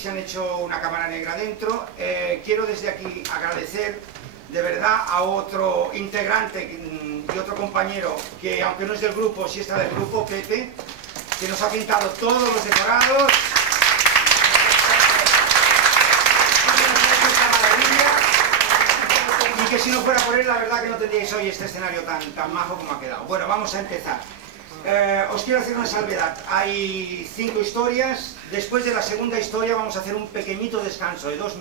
Se han hecho una cámara negra dentro. Quiero desde aquí agradecer de verdad a otro integrante y otro compañero que, aunque no es del grupo, sí está del grupo, Pepe, que nos ha pintado todos los decorados. Y que si no fuera por él, la verdad que no tendríais hoy este escenario tan majo como ha quedado. Bueno, vamos a empezar. Os quiero hacer una salvedad. Hay 5 historias. Después de la segunda historia vamos a hacer un pequeñito descanso de 10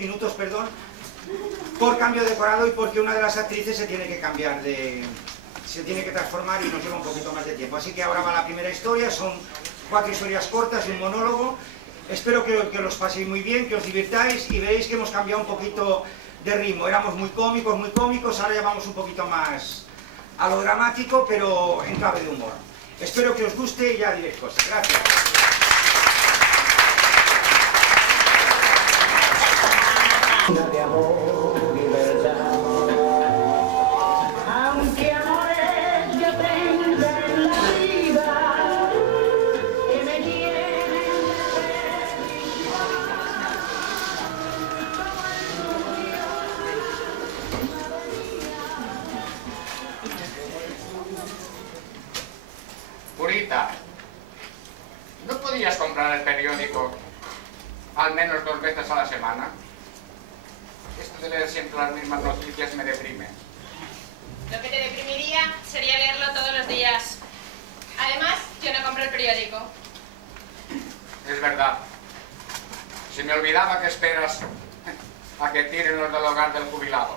minutos, perdón, por cambio de decorado y porque una de las actrices se tiene que cambiar se tiene que transformar y nos lleva un poquito más de tiempo. Así que ahora va la primera historia. Son 4 historias cortas y un monólogo. Espero que los paséis muy bien, que os divirtáis y veréis que hemos cambiado un poquito de ritmo. Éramos muy cómicos, ahora ya vamos un poquito más a lo dramático, pero en clave de humor. Espero que os guste y ya diréis cosas. Gracias. De amor y verdad, aunque amores yo tenga en la vida que me tienen Purita, ¿no podías comprar el periódico al menos 2 veces a la semana? Esto de leer siempre las mismas noticias me deprime. Lo que te deprimiría sería leerlo todos los días. Además, yo no compro el periódico. Es verdad. Se me olvidaba que esperas a que tiren los del hogar del jubilado.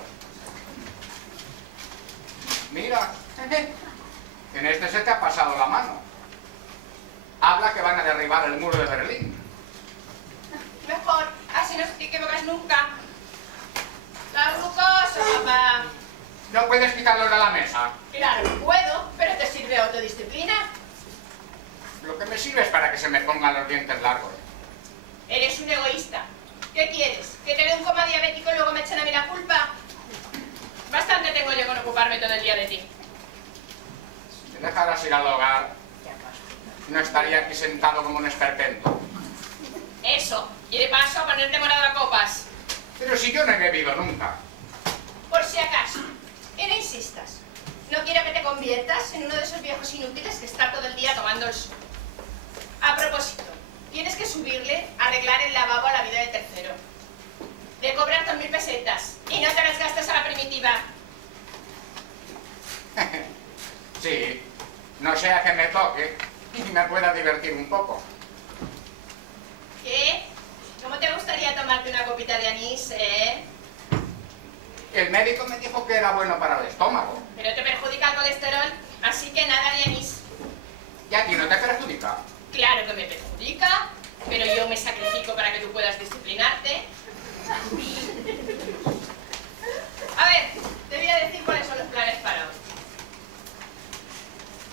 Mira, en este se te ha pasado la mano. Habla que van a derribar el muro de Berlín. Mejor, así no te equivocas nunca. Está glucoso, papá. ¿No puedes quitarlos de la mesa? Claro, puedo, pero te sirve autodisciplina. Lo que me sirve es para que se me pongan los dientes largos. Eres un egoísta. ¿Qué quieres? ¿Que te dé un coma diabético y luego me echen a mí la culpa? Bastante tengo yo con ocuparme todo el día de ti. Si me dejaras ir al hogar, no estaría aquí sentado como un esperpento. Eso, y de paso a ponerte morado a copas. Pero si yo no he bebido nunca. Por si acaso, y no insistas. No quiero que te conviertas en uno de esos viejos inútiles que está todo el día tomando el sol. A propósito, tienes que subirle, arreglar el lavabo a la vida de tercero. De cobrar 2.000 pesetas y no te las gastes a la primitiva. Sí, no sea que me toque y me pueda divertir un poco. ¿Qué? ¿Cómo te gustaría tomarte una copita de anís, El médico me dijo que era bueno para el estómago. Pero te perjudica el colesterol, así que nada de anís. ¿Y a ti no te perjudica? Claro que me perjudica, pero yo me sacrifico para que tú puedas disciplinarte. A ver, te voy a decir cuáles son los planes para hoy.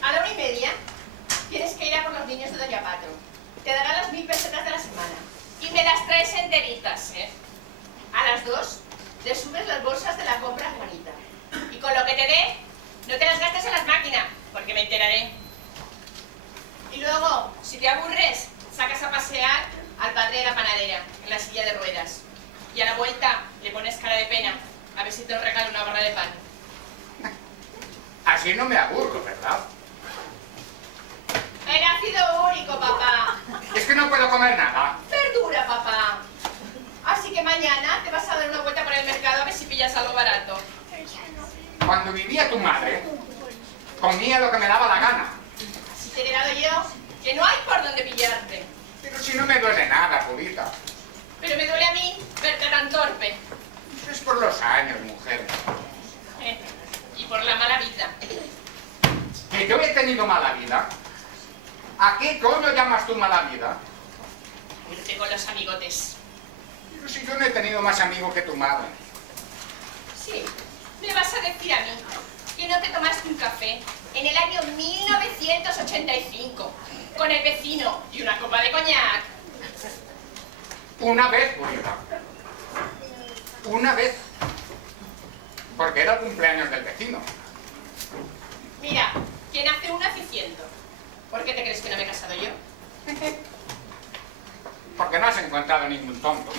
A la 1:30 tienes que ir a por los niños de Doña Pato. Te dará las 1.000 pesetas de la semana. Y me las traes enteritas, ¿eh? A las 2 le subes las bolsas de la compra a Juanita. Y con lo que te dé, no te las gastes en las máquinas, porque me enteraré. Y luego, si te aburres, sacas a pasear al padre de la panadera, en la silla de ruedas. Y a la vuelta le pones cara de pena, a ver si te regala una barra de pan. Así no me aburro, ¿verdad? El ácido úrico, papá. Es que no puedo comer nada. Verdura, papá. Así que mañana te vas a dar una vuelta por el mercado a ver si pillas algo barato. Cuando vivía tu madre, comía lo que me daba la gana. Así te he heredado yo, que no hay por dónde pillarte. Pero si no me duele nada, Purita. Pero me duele a mí verte tan torpe. Es por los años, mujer. Y por la mala vida. ¿Que yo he tenido mala vida? ¿A qué coño llamas tú mala vida? Irte con los amigotes. Pero si yo no he tenido más amigos que tu madre. Sí, me vas a decir a mí que no te tomaste un café en el año 1985 con el vecino y una copa de coñac. Una vez, Purita. Una vez. Porque era el cumpleaños del vecino. Mira, quien hace uno hace 100. ¿Por qué te crees que no me he casado yo? Porque no has encontrado ningún tonto.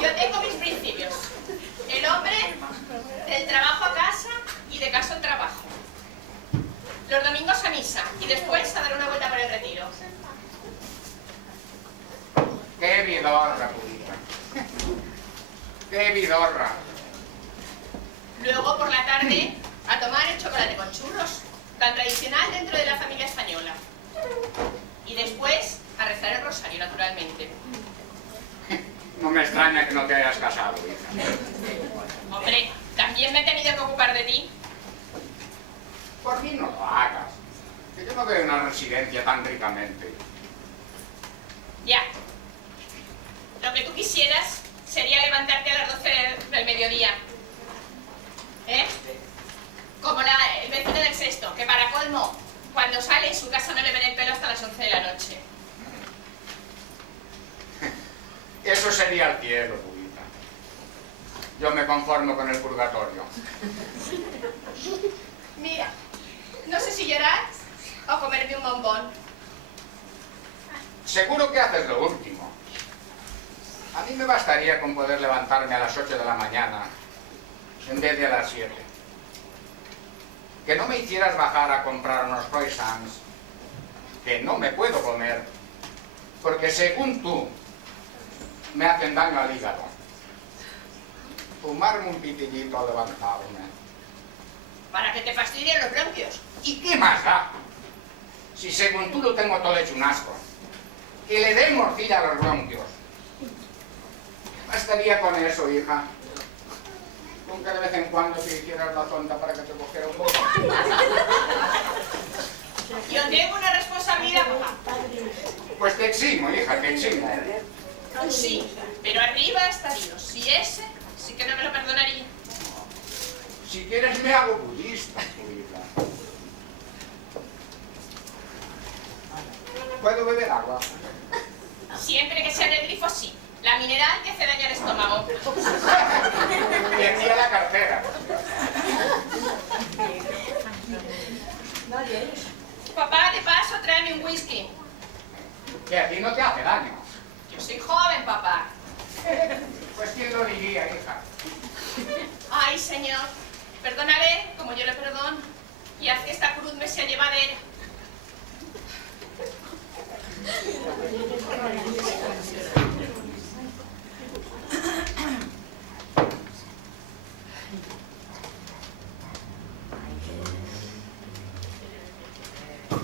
Yo tengo mis principios. El hombre, del trabajo a casa y de casa al trabajo. Los domingos a misa y después a dar una vuelta por el retiro. ¡Qué vidorra, Purita! ¡Qué vidorra! Luego, por la tarde, a tomar el chocolate con churros, tan tradicional dentro de la familia española. Y después, a rezar el rosario, naturalmente. No me extraña que no te hayas casado, hija. Hombre, también me he tenido que ocupar de ti. Por mí no lo hagas. Que yo no veo una residencia tan ricamente. Ya. Lo que tú quisieras sería levantarte a las 12 del mediodía. ¿Eh? Como el vecino del sexto, que para colmo, cuando sale en su casa no le ven el pelo hasta las 11 de la noche. Eso sería el cielo, Purita. Yo me conformo con el purgatorio. Mira, no sé si llorar o comerme un bombón. Seguro que haces lo último. A mí me bastaría con poder levantarme a las 8 de la mañana en vez de a las 7. Que no me hicieras bajar a comprar unos croissants que no me puedo comer porque según tú me hacen daño al hígado. Fumarme un pitillito al levantarme. Para que te fastidien los bronquios. ¿Y qué más da? Si según tú lo tengo todo hecho un asco. Que le dé morcilla a los bronquios. Bastaría con eso, hija. Con que de vez en cuando te hicieras la tonta para que te cogiera un poco. Yo tengo una responsabilidad, papá. Pues te eximo, hija, te eximo. Tú sí, pero arriba está Dios. Si ese, sí que no me lo perdonaría. Si quieres me hago budista, hija. ¿Puedo beber agua? Siempre que sea del grifo, sí. La mineral que hace daño al estómago. Y aquí a la cartera. Papá, de paso, tráeme un whisky. Que a ti no te hace daño. Yo soy joven, papá. Pues quién lo diría, hija. Ay, Señor, perdónale como yo le perdono y haz que esta cruz me sea llevadera.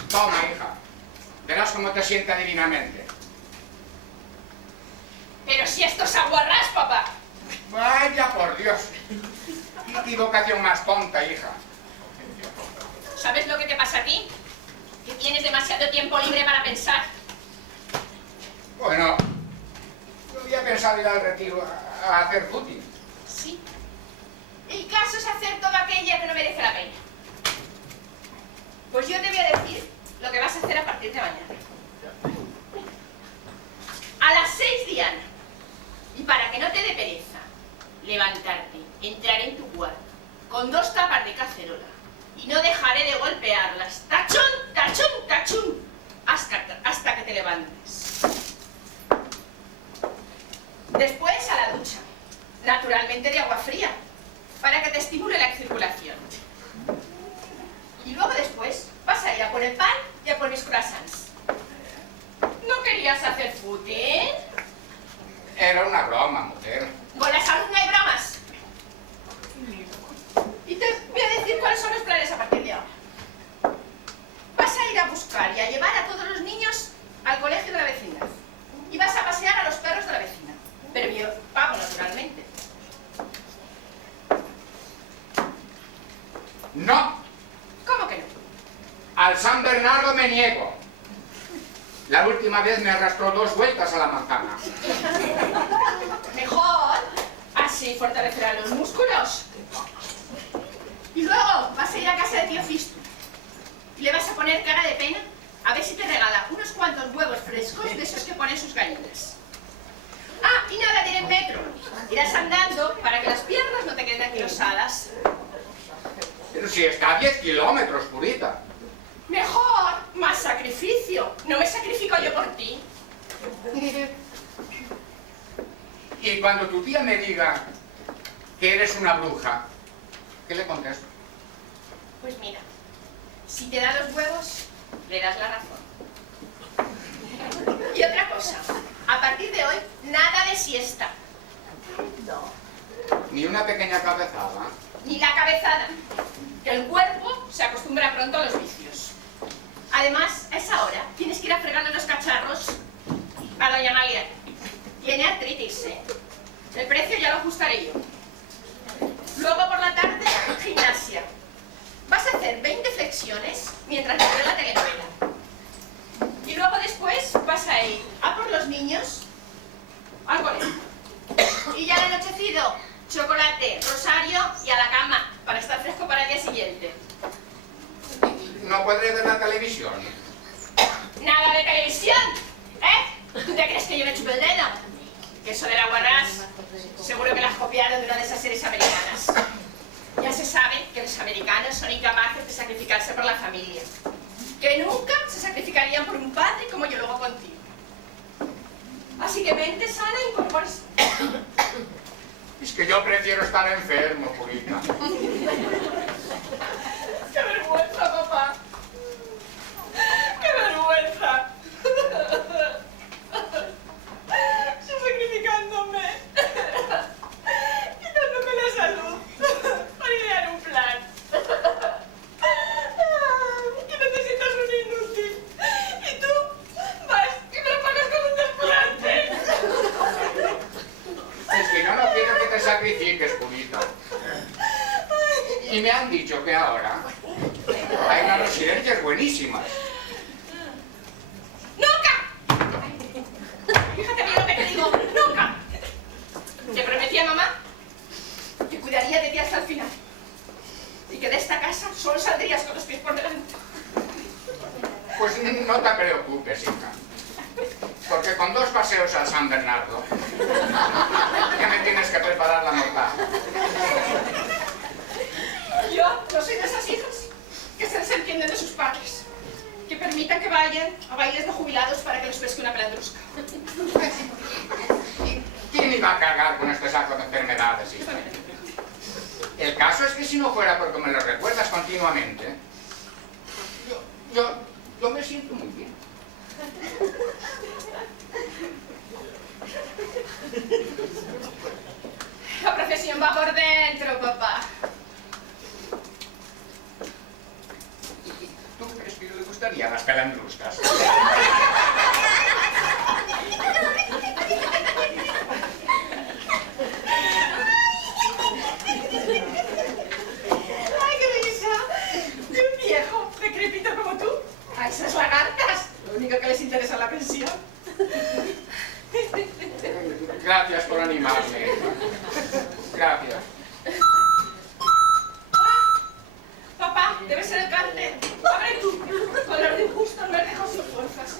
Toma, hija. Verás cómo te sienta divinamente. Pero si esto es aguarrás, papá. Vaya por Dios. Qué equivocación más tonta, hija. ¿Sabes lo que te pasa a ti? Que tienes demasiado tiempo libre para pensar. Bueno, yo había pensado ir al retiro a hacer footing. Sí. El caso es hacer todo aquello que no merece la pena. Pues yo te voy a decir lo que vas a hacer a partir de mañana. A las 6, Diana. Y para que no te dé pereza, levantarte, entrar en tu cuarto, con 2 tapas de cacerola, y no dejaré de golpearlas, tachón, tachón, tachón, hasta que te levantes. Después a la ducha, naturalmente de agua fría, para que te estimule la circulación. Y luego después vas a ir a por el pan y a por mis croissants. ¿No querías hacer footing? Era una broma, mujer. Con la salud no hay bromas. Y te voy a decir cuáles son los planes a partir de ahora. Vas a ir a buscar y a llevar a todos los niños al colegio de la vecindad. Y vas a pasear a los perros de la vecina. Pero yo pago, naturalmente. No, ¿Cómo que no? al San Bernardo me niego. La última vez me arrastró 2 vueltas a la manzana. Mejor, así fortalecerán los músculos. Y luego vas a ir a casa de tío Fisto. Y le vas a poner cara de pena a ver si te regala unos cuantos huevos frescos de esos que ponen sus gallinas. Ah, y nada de ir en metro. Irás andando para que las piernas no te queden anquilosadas. Pero si está a 10 kilómetros, Purita. Mejor, más sacrificio. No me sacrifico yo por ti. Y cuando tu tía me diga que eres una bruja, ¿qué le contesto? Pues mira, si te da los huevos, le das la razón. Y otra cosa, a partir de hoy, nada de siesta. Ni una pequeña cabezada. Ni la cabezada, que el cuerpo se acostumbra pronto a los vicios. Además, a esa hora tienes que ir a fregarle los cacharros a doña Amalia. Tiene artritis, ¿eh? El precio ya lo ajustaré yo. Luego por la tarde, gimnasia. Vas a hacer 20 flexiones mientras ves la telenovela. Y luego después vas a ir a por los niños al colegio. Y ya al anochecido, chocolate, rosario y a la cama para estar fresco para el día siguiente. ¿No podré ver la televisión? Nada de televisión, ¿eh? ¿Tú te crees que yo me chupo el dedo? Que eso de la guarrás, seguro que las copiaron de una de esas series americanas. Ya se sabe que los americanos son incapaces de sacrificarse por la familia. Que nunca se sacrificarían por un padre como yo luego contigo. Así que mente sana e incorpórese. Es que yo prefiero estar enfermo, Purita. ¡Qué vergüenza, papá! ¡Qué vergüenza! Estoy sacrificándome. Quitándome la salud para idear un plan. Y no te sientas un inútil. Y tú vas y me lo pagas con un desplante. Es que yo no quiero que te sacrifiques, Purita. Y me han dicho que ahora hay unas residencias buenísimas. ¡Nunca! Fíjate bien lo que te digo. ¡Nunca! Te prometí a mamá que cuidaría de ti hasta el final. Y que de esta casa solo saldrías con los pies por delante. Pues no te preocupes, hija. Porque con 2 paseos a San Bernardo ya me tienes que preparar la mortaja. Yo no soy de esas hijas que se desentienden de sus padres, que permitan que vayan a bailes de jubilados para que los pesque una pelandrusca. ¿Quién iba a cargar con este saco de enfermedades, hija? El caso es que si no fuera porque me lo recuerdas continuamente, yo me siento muy bien. La profesión va por dentro, papá. ¿Tú crees que le gustarían las pelandruscas? ¡Ay, qué risa! De un viejo decrépito como tú a esas lagartas. Lo único que les interesa es la pensión. Gracias por animarme, hija. Gracias. Papá, debe ser el cárter. Abre tú. Con los de justo me has dejado sin fuerzas.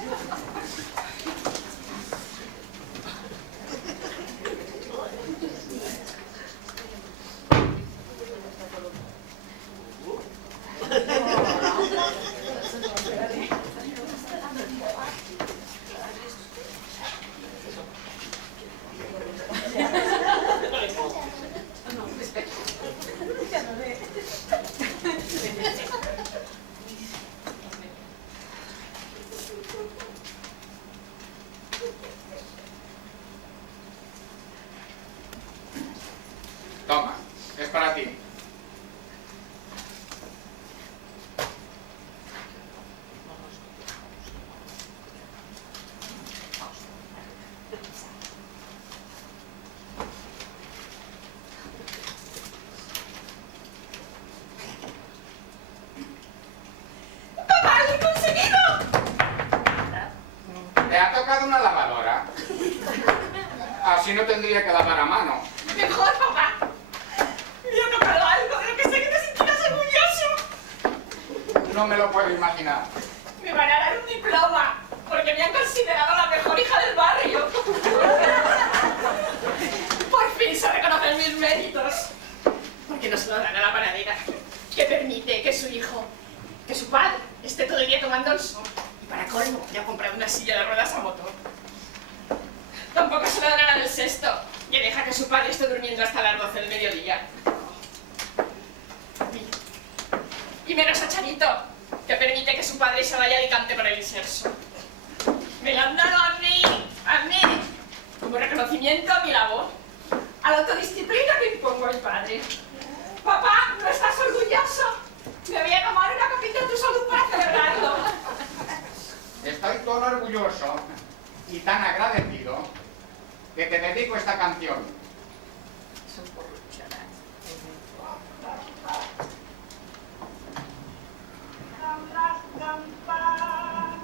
Toma, es para ti. ¡Papá, lo he conseguido! ¿Te ha tocado una lavadora? Así no tendría que lavar a mano. Mejor, papá. Me ha tocado algo de lo que sé que te sentirás orgulloso. No me lo puedo imaginar. me van a dar un diploma, porque me han considerado la mejor hija del barrio. Por fin se reconocen mis méritos. Porque no se lo dan a la panadera, que permite que su hijo, que su padre, esté todo el día tomando el sol. Y para colmo, le ha comprado una silla de ruedas a motor. Tampoco se lo dan a la del sexto, que deja que su padre esté durmiendo hasta las 12 del mediodía. Y menos a Charito, que permite que su padre se vaya a Alicante por el inserso. Me lo han dado a mí, como reconocimiento a mi labor, a la autodisciplina que impongo a mi padre. Papá, ¿no estás orgulloso? Me voy a tomar una copita de tu salud para celebrarlo. Estoy todo orgulloso y tan agradecido que te dedico esta canción. Las campanas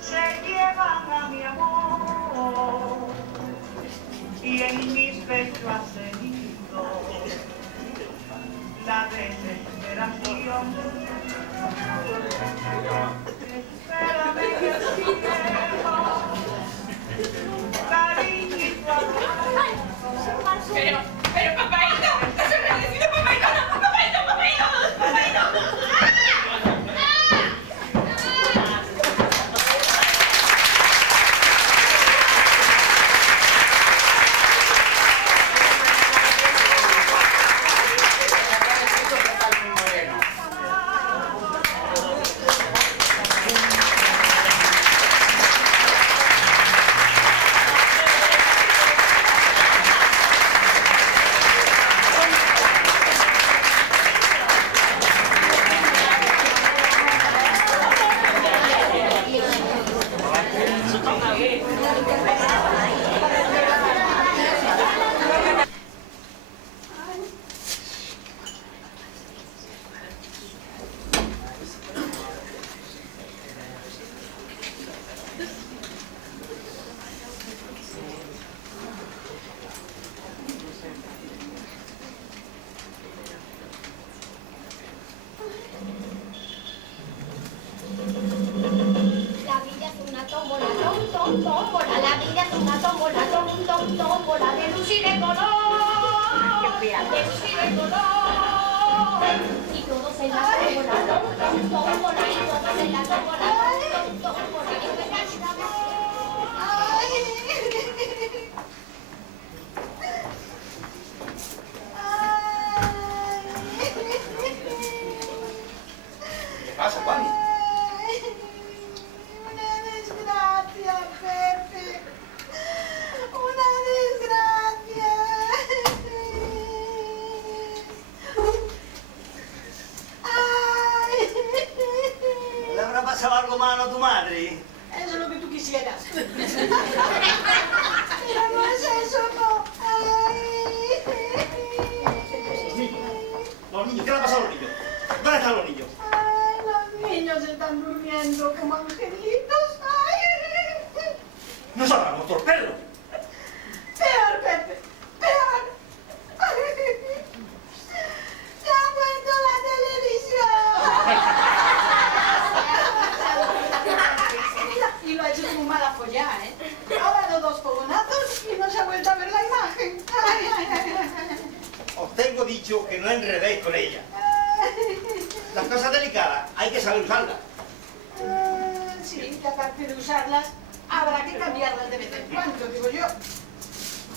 se llevan a mi amor y en mis pechos ha seguido la desesperación. Espérame que cielo, cariñito. Pero papaito, te soy agradecido, papaito, papaito, papaito, papaito. Tómbola, la vida es una tómbola, tómbola, de luz y de color, de luz y de color, y todos en la tómbola, tómbola, y todos en la tómbola, tómbola, y verás la ¿Qué pasa, Juan? ¿Pasaba algo malo a tu madre? Eso es lo que tú quisieras. Pero no es eso, no. Ay. Los niños, ¿qué le ha pasado a los niños? ¿Dónde están los niños? Ay, los niños están durmiendo como angelitos. Ay. No salgamos por perro. Peor, Pepe. Peor. Ay. ¡Se ha vuelto la televisión! Y lo ha hecho como mala follá, ¿eh? Ha dado 2 fogonazos y no se ha vuelto a ver la imagen. Ay, ay, ay, ay. Os tengo dicho que no enredéis con ella. Las cosas delicadas hay que saber usarlas. Sí, que aparte de usarlas, habrá que cambiarlas de vez en cuando, digo yo.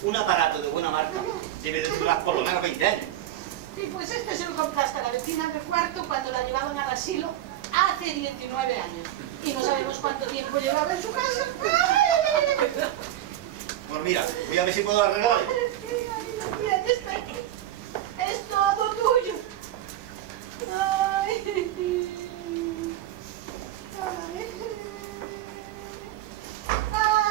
Un aparato de buena marca debe de durar por lo menos 20 años. Y pues este se lo compraste a la vecina del cuarto cuando la llevaban al asilo hace 19 años. Y no sabemos cuánto tiempo llevaba en su casa. Pues mira, voy a ver si puedo arreglar. ¿Tienes, Pepe? Es todo tuyo. Ay. Ay.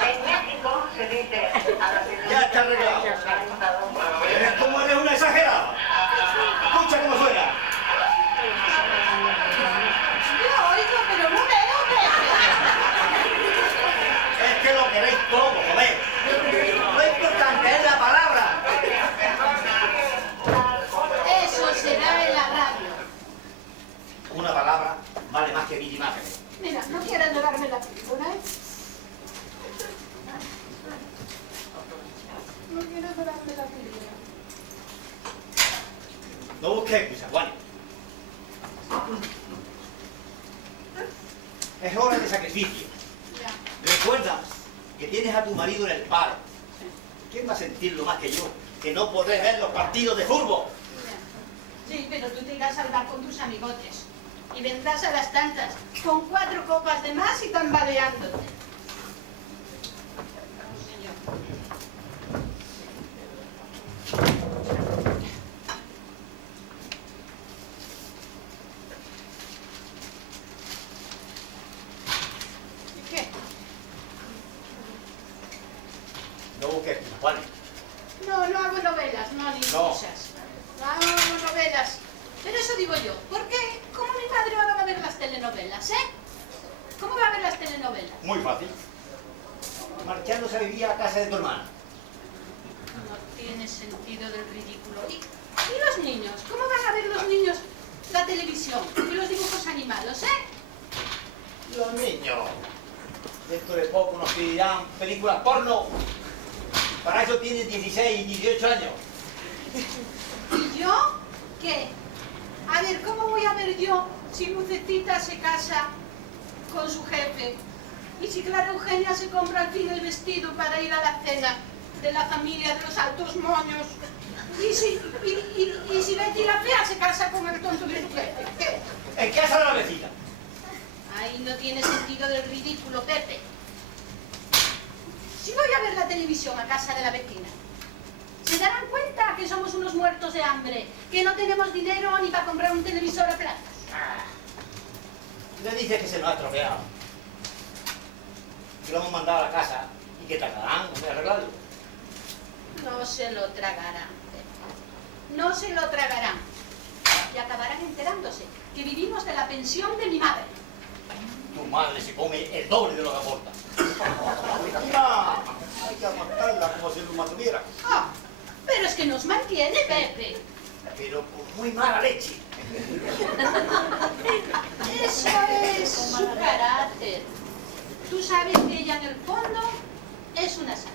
En México se dice a la Ya está arreglado. ¿Cómo eres una exagerada? No busques excusas, Juan. Es hora de sacrificio. Ya. Recuerda que tienes a tu marido en el paro. ¿Quién va a sentirlo más que yo? Que no podés ver los partidos de fútbol. Sí, pero tú te irás al bar con tus amigotes y vendrás a las tantas con 4 copas de más y tambaleándote. No, señor. ¿Y qué? No busques excusas, Juan. No, no hago novelas, no hago excusas. No hago novelas. Pero eso digo yo, ¿por qué? ¿Cómo mi madre va a ver las telenovelas, ¿Cómo va a ver las telenovelas? Muy fácil. Marchándose a vivir a casa de tu hermana. No tiene sentido del ridículo. ¿Y los niños? ¿Cómo van a ver los niños la televisión y los dibujos animados, Los niños. Dentro de poco nos pedirán películas porno. Para eso tienen 16 y 18 años. ¿Y yo? ¿Qué? A ver, ¿cómo voy a ver yo si Lucecita se casa con su jefe? Y si Clara Eugenia se compra al fin el vestido para ir a la cena de la familia de los altos moños. Y si Betty la fea se casa con el tonto de su jefe. ¿Qué? ¿En qué casa de la vecina? Ahí no tiene sentido del ridículo, Pepe. Si voy a ver la televisión a casa de la vecina, ¿se darán cuenta que somos unos muertos de hambre? Que no tenemos dinero ni para comprar un televisor a plazos. Le dices que se nos ha estropeado. Que lo hemos mandado a la casa y que tardarán en arreglarlo. No se lo tragarán, Pepe. No se lo tragarán. Y acabarán enterándose que vivimos de la pensión de mi madre. Tu madre se come el doble de lo que aporta. Mira, hay que aguantarla como si nos mantuviera. Ah, pero es que nos mantiene, Pepe. Pero con muy mala leche. Eso es su carácter. Tú sabes que ella en el fondo es una santa.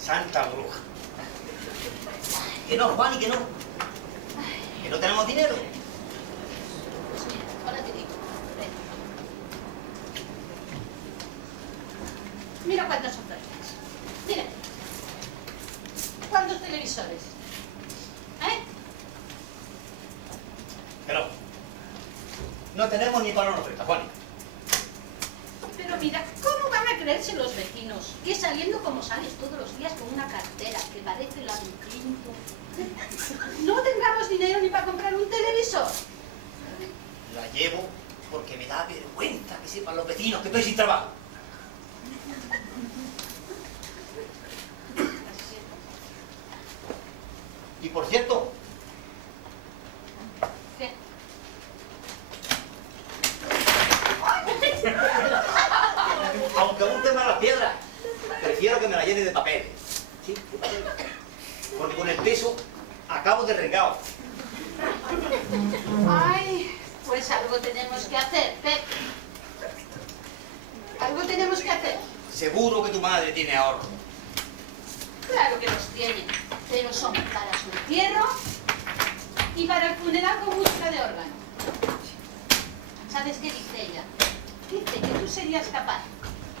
Santa bruja. Que no, Juan, y que no. Que no tenemos dinero. Pues mira, ahora te digo. Ven. Mira cuántas ofertas. Mira. ¿Cuántos televisores? Pero no tenemos ni para una oferta, Juan. Pero mira, ¿cómo van a creerse los vecinos que saliendo como sales todos los días con una cartera que parece la de un Clinton, no tengamos dinero ni para comprar un televisor? La llevo porque me da vergüenza que sepan los vecinos que estoy sin trabajo. Y por cierto, ¿Qué? aunque guste más las piedras, prefiero que me la llene de papel. Sí, de papel. Porque con el peso acabo de regao. Ay, pues algo tenemos que hacer, Pepe. Algo tenemos que hacer. Seguro que tu madre tiene ahorro. Claro que los tiene, pero son para su entierro y para el funeral con música de órgano. ¿Sabes qué dice ella? Dice que tú serías capaz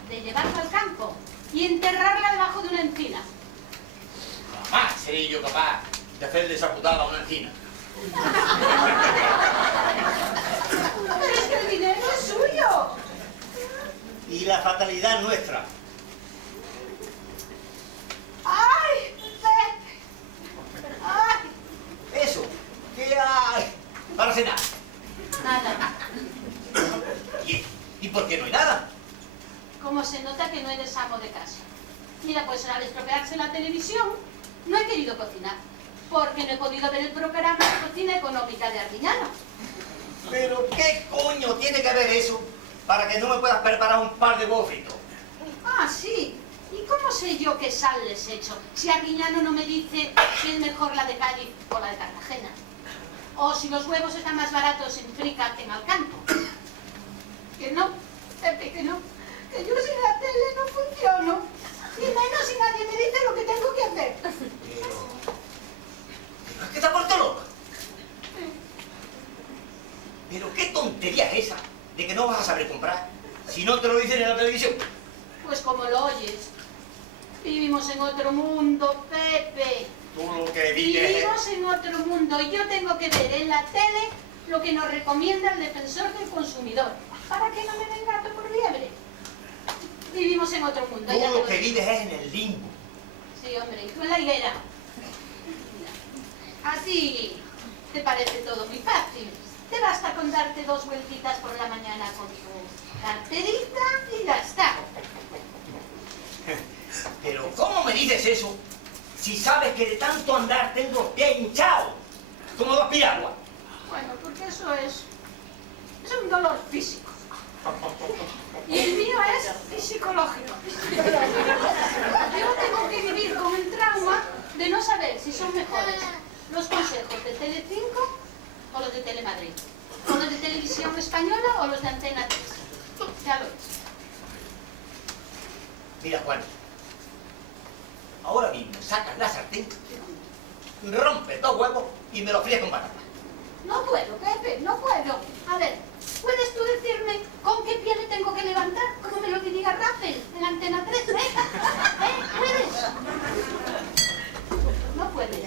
de llevarla al campo y enterrarla debajo de una encina. Jamás seré yo capaz de hacer desaputada a una encina. Pero es que el dinero es suyo. Y la fatalidad nuestra. ¡Ay, Pepe! ¡Ay! Eso, ¿qué hay para cenar? Nada. ¿Y por qué no hay nada? Como se nota que no eres amo de casa. Mira, pues al estropearse la televisión, no he querido cocinar, porque no he podido ver el programa de cocina económica de Arguiñano. ¿Pero qué coño tiene que ver eso para que no me puedas preparar un par de huevos fritos? Ah, sí. ¿Y cómo sé yo qué sal les he hecho? Si Arguiñano no me dice si es mejor la de Cádiz o la de Cartagena. O si los huevos están más baratos en Frica que en Alcampo. Que no, Pepe, que no. Que yo sin la tele no funciono. Y menos si nadie me dice lo que tengo que hacer. Pero... ¿Es que te has vuelto loca? vivimos en otro mundo, Pepe. Tú lo que vives... Vivimos en otro mundo y yo tengo que ver en la tele lo que nos recomienda el defensor del consumidor, para que no me den gato por liebre. Vivimos en otro mundo. Tú ya te lo lo que digo. vives es en el limbo. Sí, hombre, y tú en la higuera. Así te parece todo muy fácil. Te basta con darte 2 vueltitas por la mañana con tu carterita y ya está. Pero ¿cómo me dices eso si sabes que de tanto andar tengo los pies hinchados como 2 piraguas? Bueno, porque eso es un dolor físico. Y el mío es psicológico. Yo tengo que vivir con el trauma de no saber si son mejores los consejos de Telecinco o los de Telemadrid, o los de Televisión Española o los de Antena 3. Ya lo ves. Mira, Juan, ahora mismo sacas la sartén, rompes 2 huevos y me los fríes con patata. No puedo, Pepe, no puedo. A ver, ¿puedes tú decirme con qué pie me tengo que levantar? Como me lo diga Rappel en Antena 3, ¿eh? ¿Puedes? No puedes.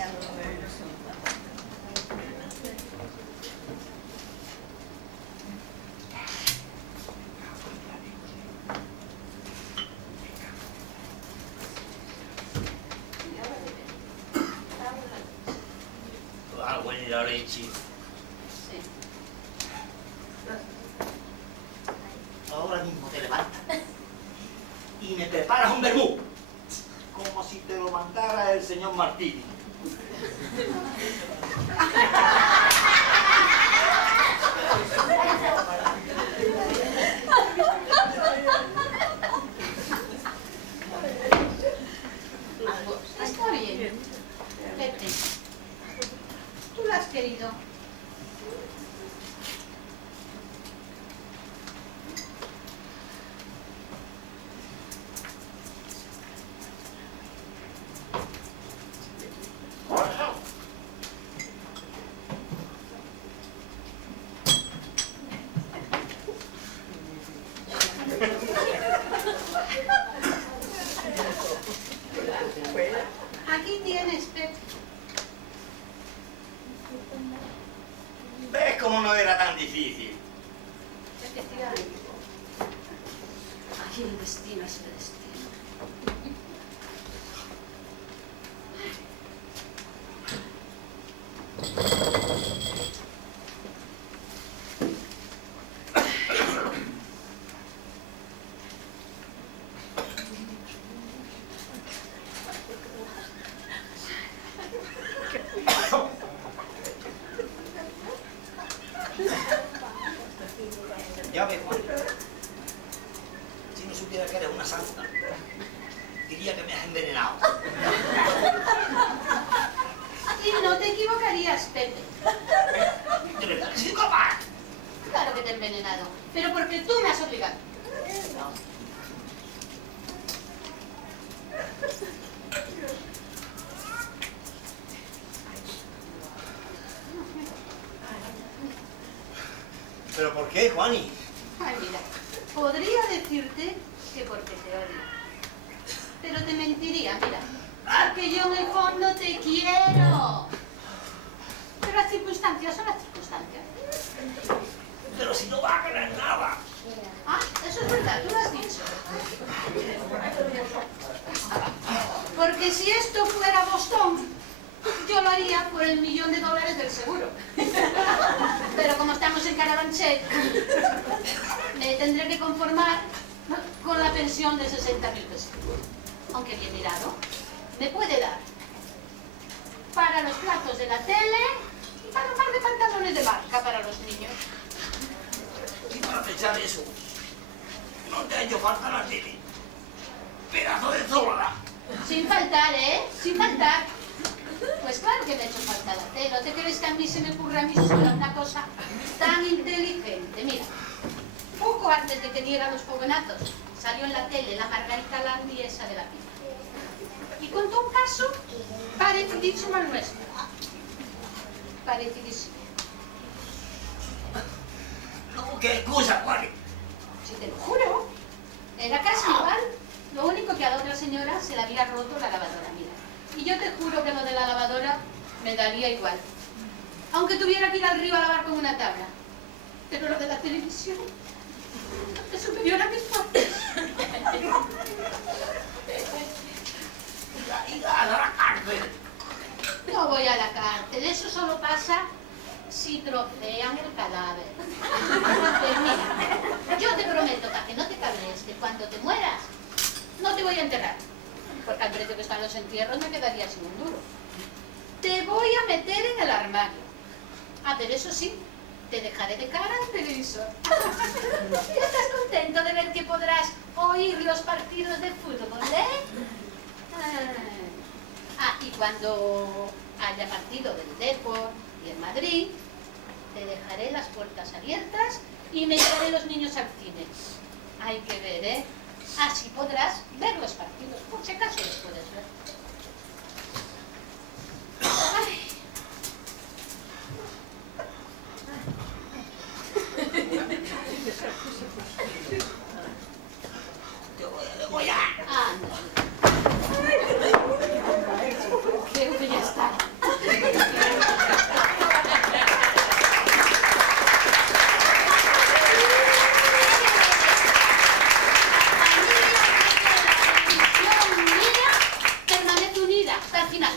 Agua en la leche. Sí. Ahora mismo te levantas y me preparas un vermú, como si te lo mandara el señor Martini. Está bien. Pepe, tú lo has querido. Aquí tienes, Pepe. ¿Ves cómo no era tan difícil? Efectivamente. Aquí el destino es el destino. Ya ves, Juan. Si no supiera que eres una santa, diría que me has envenenado. Y no te equivocarías, Pepe. ¿De verdad que soy capaz? Claro que te he envenenado, pero porque tú me has obligado. ¿Pero por qué, Juani? Ay, mira, podría decirte que porque te odio. Pero te mentiría, mira. Porque yo en el fondo te quiero. Pero las circunstancias son las circunstancias. Pero si no va a ganar nada. Ah, eso es verdad, tú lo has dicho. Porque si esto fuera Boston, yo lo haría por el $1.000.000 del seguro. Pero como estamos en Carabanchel, me tendré que conformar con la pensión de 60.000 pesos. Aunque bien mirado, me puede dar para los platos de la tele y para un par de pantalones de marca para los niños. Y para pensar eso, no te ha hecho falta la tele. Pedazo de zorra. Sin faltar, ¿eh? Sin faltar. Pues claro que me ha hecho falta la tele. ¿No te crees que a mí se me ocurre a mí sola una cosa tan inteligente? Mira, poco antes de que diera los fogonazos, salió en la tele la Margarita Landi esa de la pizza. Y contó un caso parecidísimo al nuestro. Parecidísimo. No, qué excusa, Juani. Si te lo juro, era casi igual. Lo único que a la otra señora se le había roto la lavadora, mira. Y yo te juro que lo de la lavadora me daría igual. Aunque tuviera que ir al río a lavar con una tabla. Pero lo de la televisión es superior a mis fuerzas. No voy a la cárcel, eso solo pasa si trocean el cadáver. Pero mira, yo te prometo, para que no te cabrees, que cuando te mueras, no te voy a enterrar. Porque al precio que están los entierros me quedaría sin un duro. Te voy a meter en el armario. Ah, pero eso sí, te dejaré de cara al televisor. ¿Ya estás contento de ver que podrás oír los partidos de fútbol, y cuando haya partido del Depor y el Madrid, te dejaré las puertas abiertas y me llevaré los niños al cine. Hay que ver, ¿eh? Así podrás ver los partidos, por si acaso los puedes ver. Ay. Creo que ya está. Permanece unida hasta el final.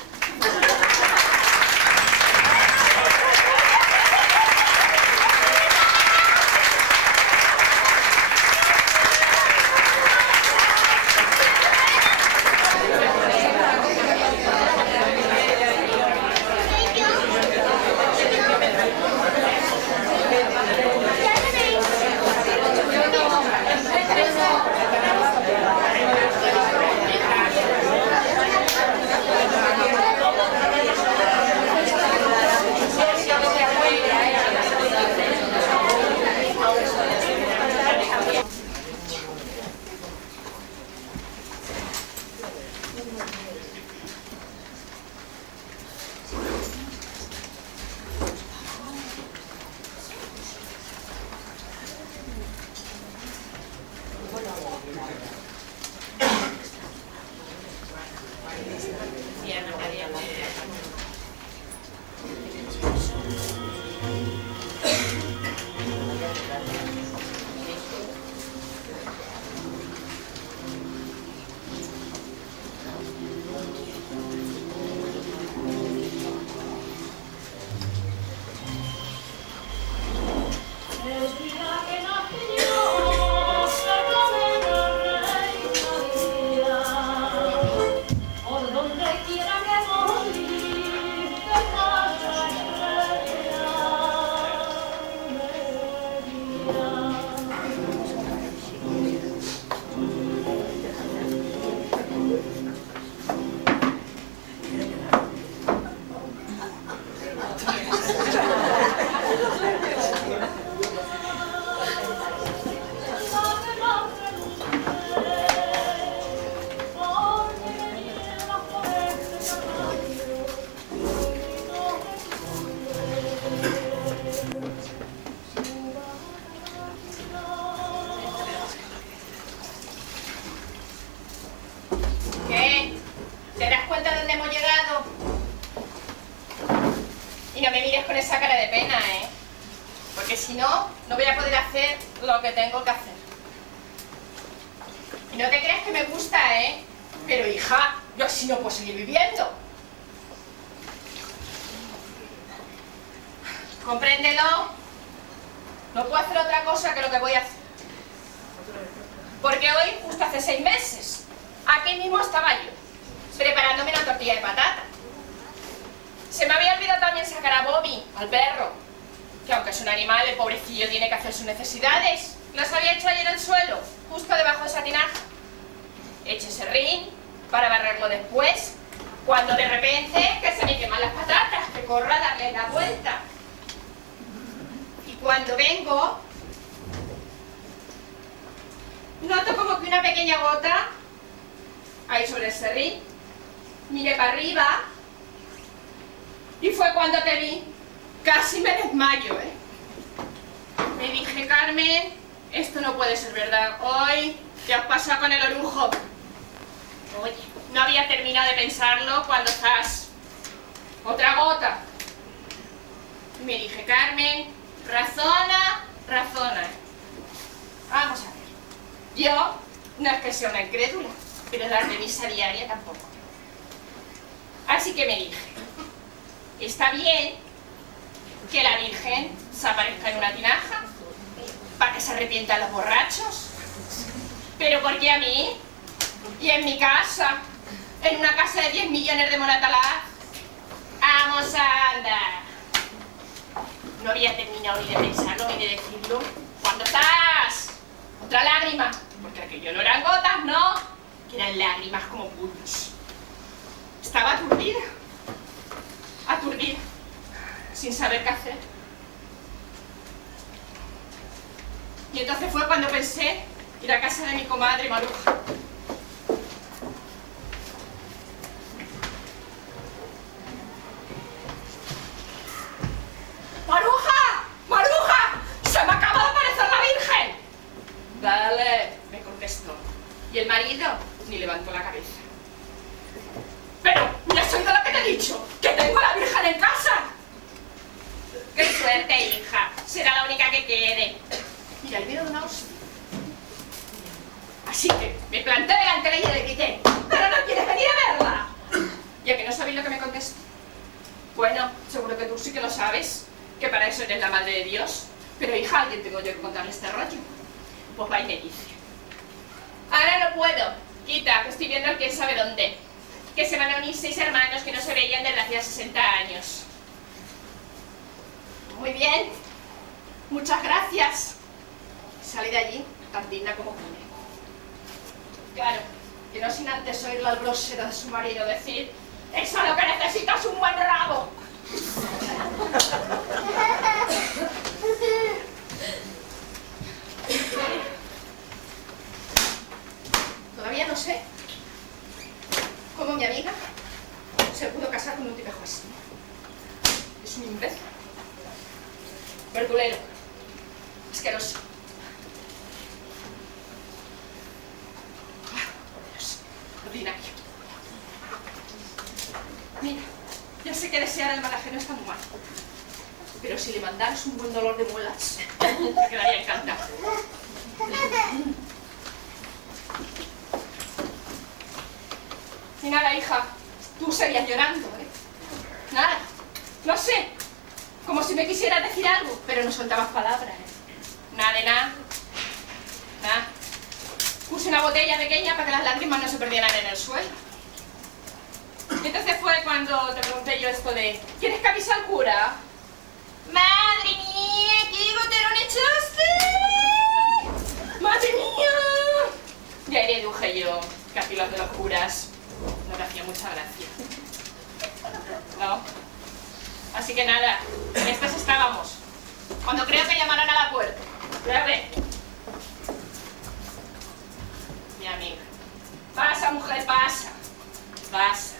si no, no voy a poder hacer lo que tengo que hacer. Y no te creas que me gusta, ¿eh? Pero hija, yo así no puedo seguir viviendo. Compréndelo. No puedo hacer otra cosa que lo que voy a hacer. Porque hoy, justo hace 6 meses, aquí mismo estaba yo, preparándome una tortilla de patata. Se me había olvidado también sacar a Bobby, al perro, que aunque es un animal, el pobrecillo tiene que hacer sus necesidades. Las había hecho ayer en el suelo, justo debajo de esa tinaja. Eché ese rin para barrerlo después, cuando de repente que se me queman las patatas, que corro a darle la vuelta. Y cuando vengo, noto como que una pequeña gota ahí sobre el serrín. Miré para arriba y fue cuando te vi. Casi me desmayo, ¿eh? Me dije, Carmen, esto no puede ser verdad. Hoy te has pasado con el orujo. Oye, no había terminado de pensarlo cuando estás... Otra gota. Me dije, Carmen, razona, razona. Vamos a ver. Yo no es que sea una incrédula, pero dar de misa diaria tampoco. Así que me dije, está bien que la Virgen se aparezca en una tinaja para que se arrepientan los borrachos. Pero ¿por qué a mí? Y en mi casa, en una casa de 10 millones de monatalaz. Vamos a andar. No había terminado ni de pensarlo ni de decirlo. ¿Cuándo estás? Otra lágrima. Porque aquello no eran gotas, no. Que eran lágrimas como puños. Estaba aturdida. Aturdida. Sin saber qué hacer. Y entonces fue cuando pensé ir a casa de mi comadre Maruja. ¡Maruja! ¡Maruja! ¡Se me acaba de aparecer la Virgen! Vale, me contestó. Y el marido ni levantó la cabeza. Pero, ¿me has oído lo que te he dicho? ¡Que tengo a la Virgen en casa! ¡Qué suerte, hija! Será la única que quede. Mira, el miedo de una hostia. Así que me planté delante de ella y le grité, ¿pero no quieres venir a verla? ¿Y a que no sabéis lo que me contestó? Bueno, seguro que tú sí que lo sabes, que para eso eres la madre de Dios. Pero hija, alguien tengo yo que contarle este rollo. Pues va y me dice, ahora no puedo, quita, que estoy viendo el quién sabe dónde. Que se van a unir 6 hermanos que no se veían desde hacía 60 años. Muy bien, muchas gracias. Salí de allí tan digna como pude. Claro, que no sin antes oírle al grosero de su marido decir, eso lo que necesita es un buen rabo. Todavía no sé cómo mi amiga se pudo casar con un tipejo así. Es un imbécil. Verdulero. Asqueroso. Ordinario. Mira, ya sé que desear el mal ajeno está muy mal. Pero si le mandaras un buen dolor de muelas, me quedaría encantado. Y nada, hija, tú seguías llorando, ¿eh? Nada, no sé, como si me quisieras decir algo, pero no soltabas palabras, ¿eh? Nada de nada, nada. Puse una botella pequeña para que las lágrimas no se perdieran en el suelo. Y entonces fue cuando te pregunté yo esto de, ¿quieres que avise al cura? ¡Madre mía! ¿Qué boterón echaste? ¡Madre mía! Ya le deduje yo que a los de los curas no le hacía mucha gracia. ¿No? Así que nada, en estas estábamos. Cuando creo que llamaron a la puerta. Ya ve. Mi amiga. Pasa, mujer, pasa. Pasa.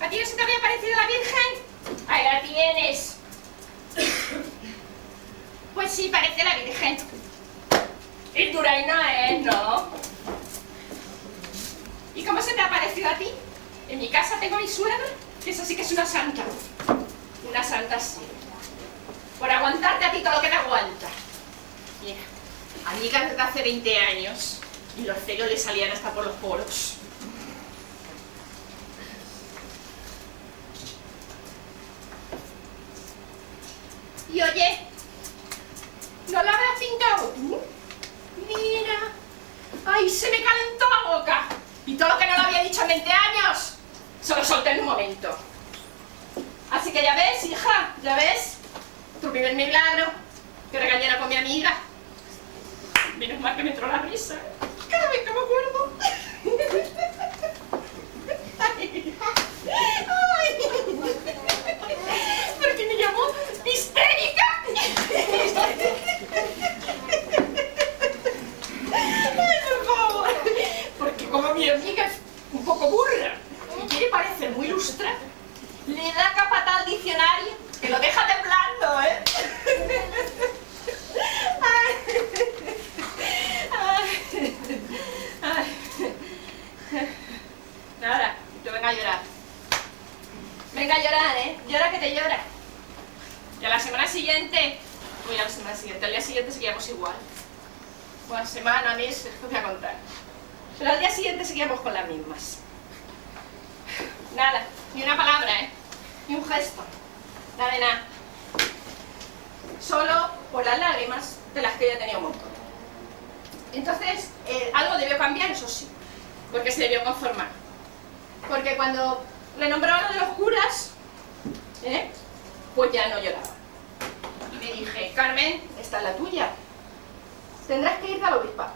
¿A ti no se te había parecido la Virgen? Ahí la tienes. Pues sí, parece la Virgen. Y dura y no es, ¿no? ¿Y cómo se te ha parecido a ti? En mi casa tengo a mi suegra, que esa sí que es una santa. Una santa sí. Por aguantarte a ti todo lo que te aguanta. Mira, amiga desde hace 20 años y los celos le salían hasta por los poros. Y oye, ¿no la habrás pintado tú? Mira, ¡ay, se me calentó la boca! Y todo lo que no lo había dicho en 20 años, se lo solté en un momento. Así que ya ves, hija, ya ves, tu primer milagro, que regañara con mi amiga. Menos mal que me entró la risa, cada vez que me acuerdo. Ay, porque me llamó histérica. Ay, por favor. Porque como mi amiga es un poco burra y quiere parecer muy ilustra, le da capata al diccionario que lo deja temblando, ¿eh? Ay. llorar, ¿eh? Llora que te llora. Y a la semana siguiente... Uy, a la semana siguiente. Al día siguiente seguíamos igual. Buena semana, a mí se lo voy a contar. Pero al día siguiente seguíamos con las mismas. Nada, ni una palabra, ¿eh? Ni un gesto. Nada de nada. Solo por las lágrimas de las que ella tenía un montón. Entonces, algo debió cambiar, eso sí. Porque se debió conformar. Porque cuando le nombraron de los curas, pues ya no lloraba. Y le dije, Carmen, esta es la tuya. Tendrás que irte al obispado.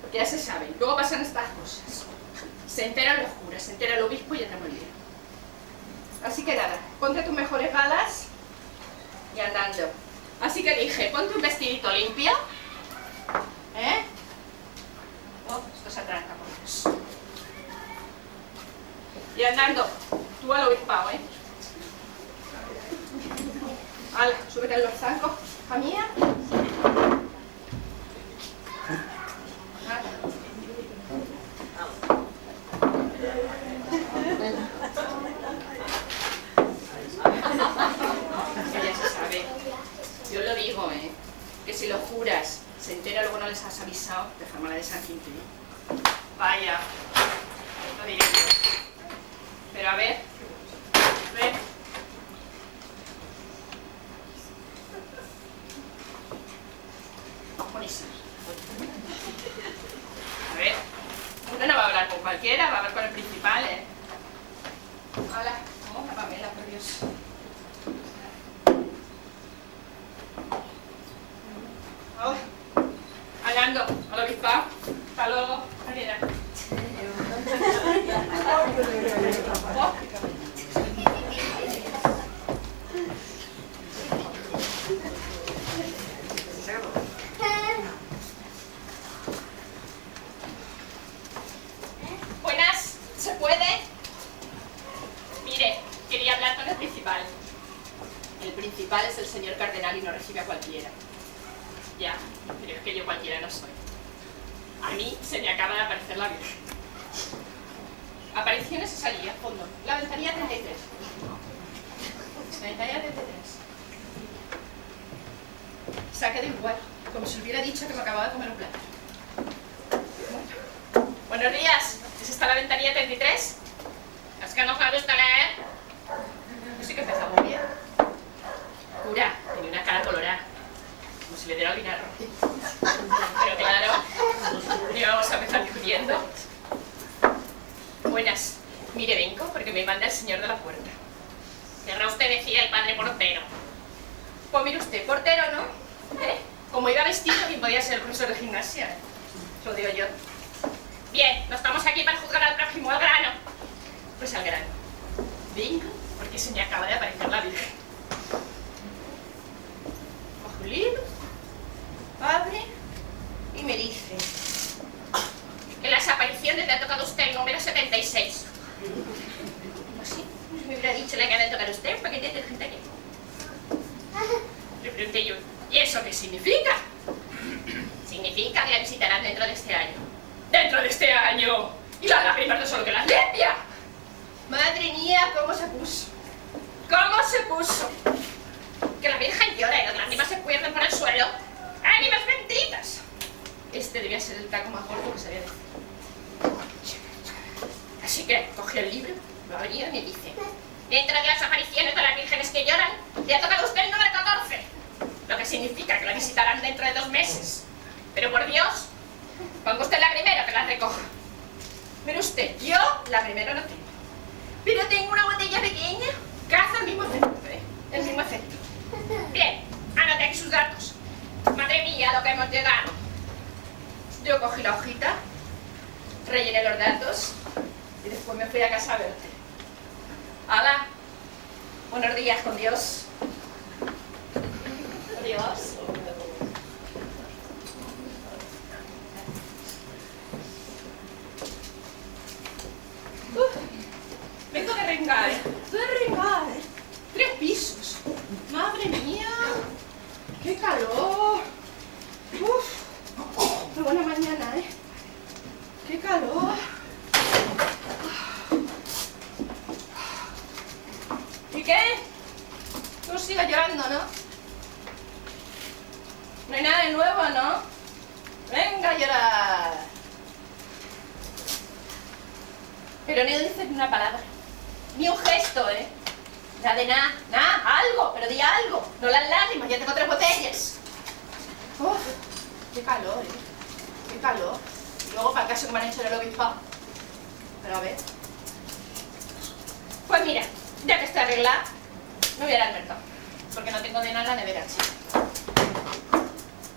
Porque ya se sabe, luego pasan estas cosas. Se enteran los curas, se entera el obispo y ya te me olvido. Así que nada, ponte tus mejores galas y andando. Así que dije, ponte un vestidito limpio. Oh, esto se atranca por Dios. Y andando, tú al obispado, Ala, súbete en los zancos, hija mía. Ya se sabe. Yo lo digo, que si los curas se entera luego no les has avisado de forma la de San Quintín. Vaya, lo diré yo. Pero a ver. A ver, uno no va a hablar con cualquiera, va a hablar con el principal, Hola, ¿cómo está Pamela, por Dios? Oh, hablando al obispado. Hasta luego, Marina. Oh. Buenas, ¿se puede? Mire, quería hablar con el principal. El principal es el señor cardenal y no recibe a cualquiera. Ya, pero es que yo cualquiera no soy. A mí se me acaba de aparecer la Virgen. Apariciones esa allí, a fondo. La ventanilla 33. La ventanilla 33. Saque de igual, como si hubiera dicho que me acababa de comer un plato. Bueno. Buenos días. ¿Es esta la ventanilla 33? ¿Es que no sabe usted leer? Yo sí que empezamos bien. Cura, tenía una cara colorada. Como si le diera el vinagre. Pero claro, no vamos a empezar discutiendo. Buenas. Mire, vengo porque me manda el señor de la puerta. Querrá usted decir el padre portero. Pues mire usted, portero, ¿no? Como iba vestido, bien podía ser el profesor de gimnasia. Lo digo yo. Bien, no estamos aquí para juzgar al prójimo, al grano. Pues al grano. Vengo porque se me acaba de aparecer la Virgen. Cojo un libro, abre y me dice: en las apariciones le ha tocado a usted el número 76. ¿Así? Me hubiera dicho le acaba de tocar a usted un paquete de gente aquí. Le pregunté yo, ¿y eso qué significa? Significa que la visitarán dentro de este año. ¡Dentro de este año! ¡Y las lágrimas no solo que las limpia! Madre mía, ¿cómo se puso? ¿Cómo se puso? Que la Virgen llora y las lágrimas se pierden por el suelo. ¡Ánimas benditas! Este debía ser el taco más gordo que se había decir. Así que cogió el libro, lo abría y me dice: dentro de las apariciones de las vírgenes que lloran, le ha tocado a usted el número 14. Lo que significa que la visitarán dentro de 2 meses. Pero por Dios, ponga usted la primera que la recoja. Pero usted, yo la primera no tengo. Pero tengo una botella pequeña que hace el mismo efecto, el mismo efecto. Bien, anote aquí sus datos. Madre mía, lo que hemos llegado. Yo cogí la hojita, rellené los datos y después me fui a casa a verte. ¡Hala! Buenos días, con Dios. Adiós. Vengo de rengar. 3 pisos. Madre mía. ¡Qué calor! ¡Uf! ¡Qué buena mañana, ¡Qué calor! una palabra, ni un gesto, ¿eh? Nada de nada, algo, pero di algo. No las lágrimas, ya tengo 3 botellas. Uf, qué calor, ¿eh? Qué calor. Y luego para el caso que me han hecho en el obispado. Pero a ver. Pues mira, ya que estoy arreglada, me voy a ir al mercado. Porque no tengo de nada en la nevera, chico.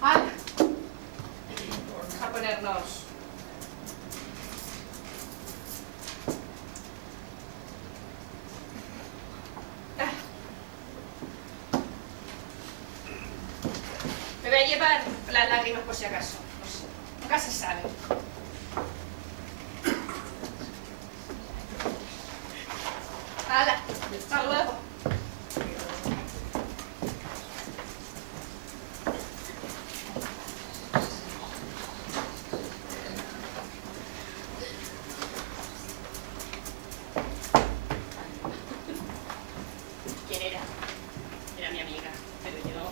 ¡Hala! Vamos a ponernos... Me voy a llevar las lágrimas por si acaso. No sé. Nunca se sabe. ¡Hala! ¡Hasta luego! ¿Quién era? Era mi amiga, pero yo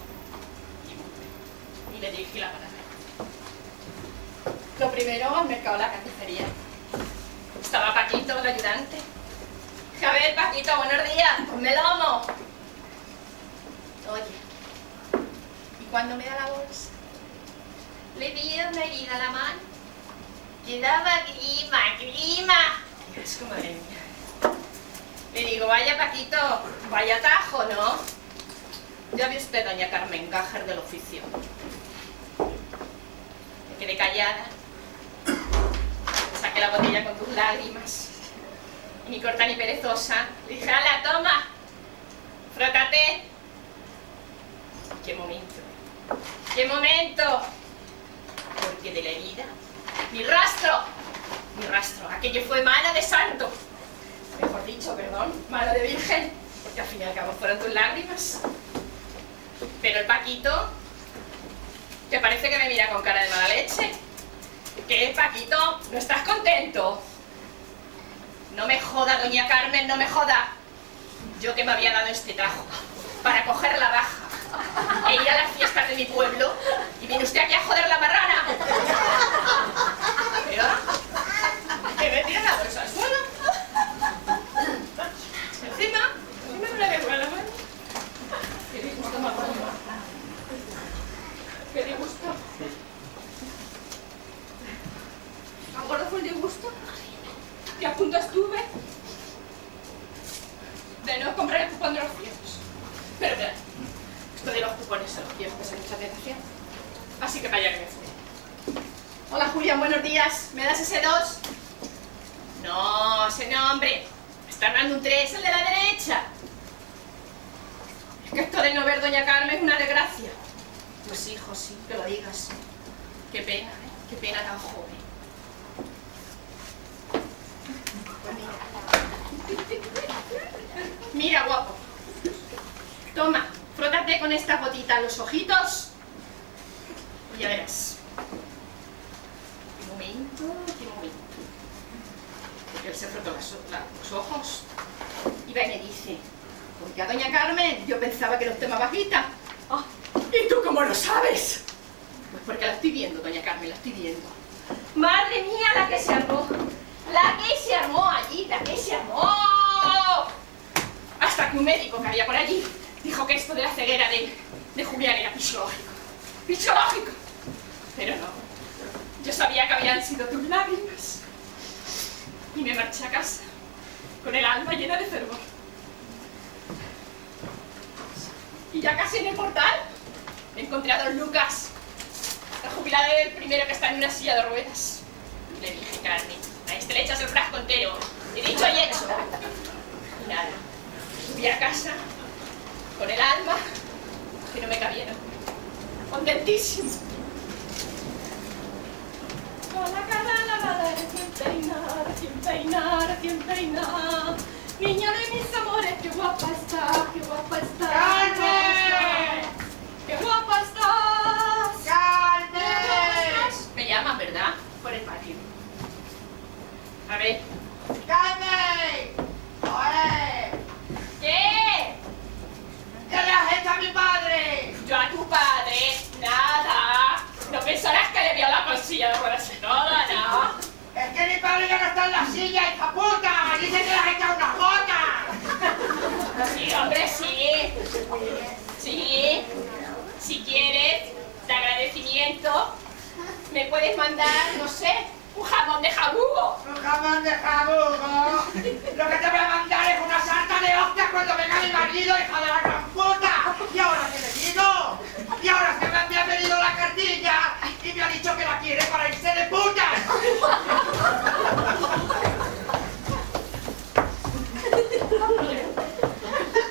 y le dirigí la palabra. Lo primero, al mercado de la carnicería. Estaba Paquito, el ayudante. A ver, Paquito, buenos días, ponme lomo. Oye, ¿y cuando me da la bolsa? Le vi una herida a la mano. Quedaba grima. Es como madre mía. Le digo, vaya Paquito, vaya tajo, ¿no? Ya ve usted, doña Carmen, gajer del oficio. Me quedé callada. Saqué la botella con tus lágrimas. Y ni corta ni perezosa. Le dije, ¡hala, toma! ¡Frótate! ¡Qué momento! ¡Qué momento! Porque de la herida, ni rastro. Aquello fue mano de santo. Mejor dicho, perdón, mano de virgen. Porque al fin y al cabo fueron tus lágrimas. Pero el Paquito, que parece que me mira con cara de mala leche. ¿Qué, Paquito? ¿No estás contento? No me joda, doña Carmen, no me joda. Yo que me había dado este trajo para coger la baja e ir a las fiestas de mi pueblo y viene usted aquí a joder la marrana. ¿Pero? ¿Que me tira la bolsa al suelo? Encima me la vergüenza la mano. Qué disgusto, mamá. Qué disgusto. ¿Tan gordo fue el disgusto? Que a punto estuve de no comprar el cupón de los viejos. Pero claro, esto de los cupones a los viejos es mucha tentación. Así que vaya que me fui. Hola Julián, buenos días. ¿Me das ese 2? No, ese no, hombre. Me está dando un 3, el de la derecha. Es que esto de no ver doña Carmen es una desgracia. Pues hijo, sí, que lo digas. Qué pena, ¿eh? Qué pena tan joven. Mira, guapo. Toma, frótate con esta gotita los ojitos. Y ya verás. Qué momento. Porque él se frotó los ojos. Y va y me dice, porque a doña Carmen yo pensaba que era usted más bajita. Oh, ¿y tú cómo lo sabes? Pues porque la estoy viendo, doña Carmen, la estoy viendo. Madre mía, la que se armó. La que se armó allí, la que se armó. Hasta que un médico que había por allí dijo que esto de la ceguera de Julián era fisiológico. ¡Fisiológico! Pero no. Yo sabía que habían sido tus lágrimas. Y me marché a casa con el alma llena de fervor. Y ya casi en el portal me encontré a don Lucas. La jubilada del primero que está en una silla de ruedas. Y le dije, Carmen, a este le echas el frasco entero. He dicho y hecho. Y nada. Subí a casa con el alma que no me cabieron. Contentísimo. Con la cara lavada, recién peinada. Niña de mis amores, qué guapa está, qué guapa está. ¡Carmen! ¡Qué guapa estás! ¡Carmen! Me llaman, ¿verdad? Por el patio. A ver. ¡Carmen! ¡Oye! ¿Qué? ¿Qué le has hecho a mi padre? Yo a tu padre, nada. me puedes mandar, no sé, un jamón de jabugo. Un jamón de jabugo. Lo que te voy a mandar es una sarta de hostias cuando venga mi marido, hija de la gran puta. ¿Y ahora qué le digo? Y ahora que me ha pedido la cartilla y me ha dicho que la quiere para irse de putas.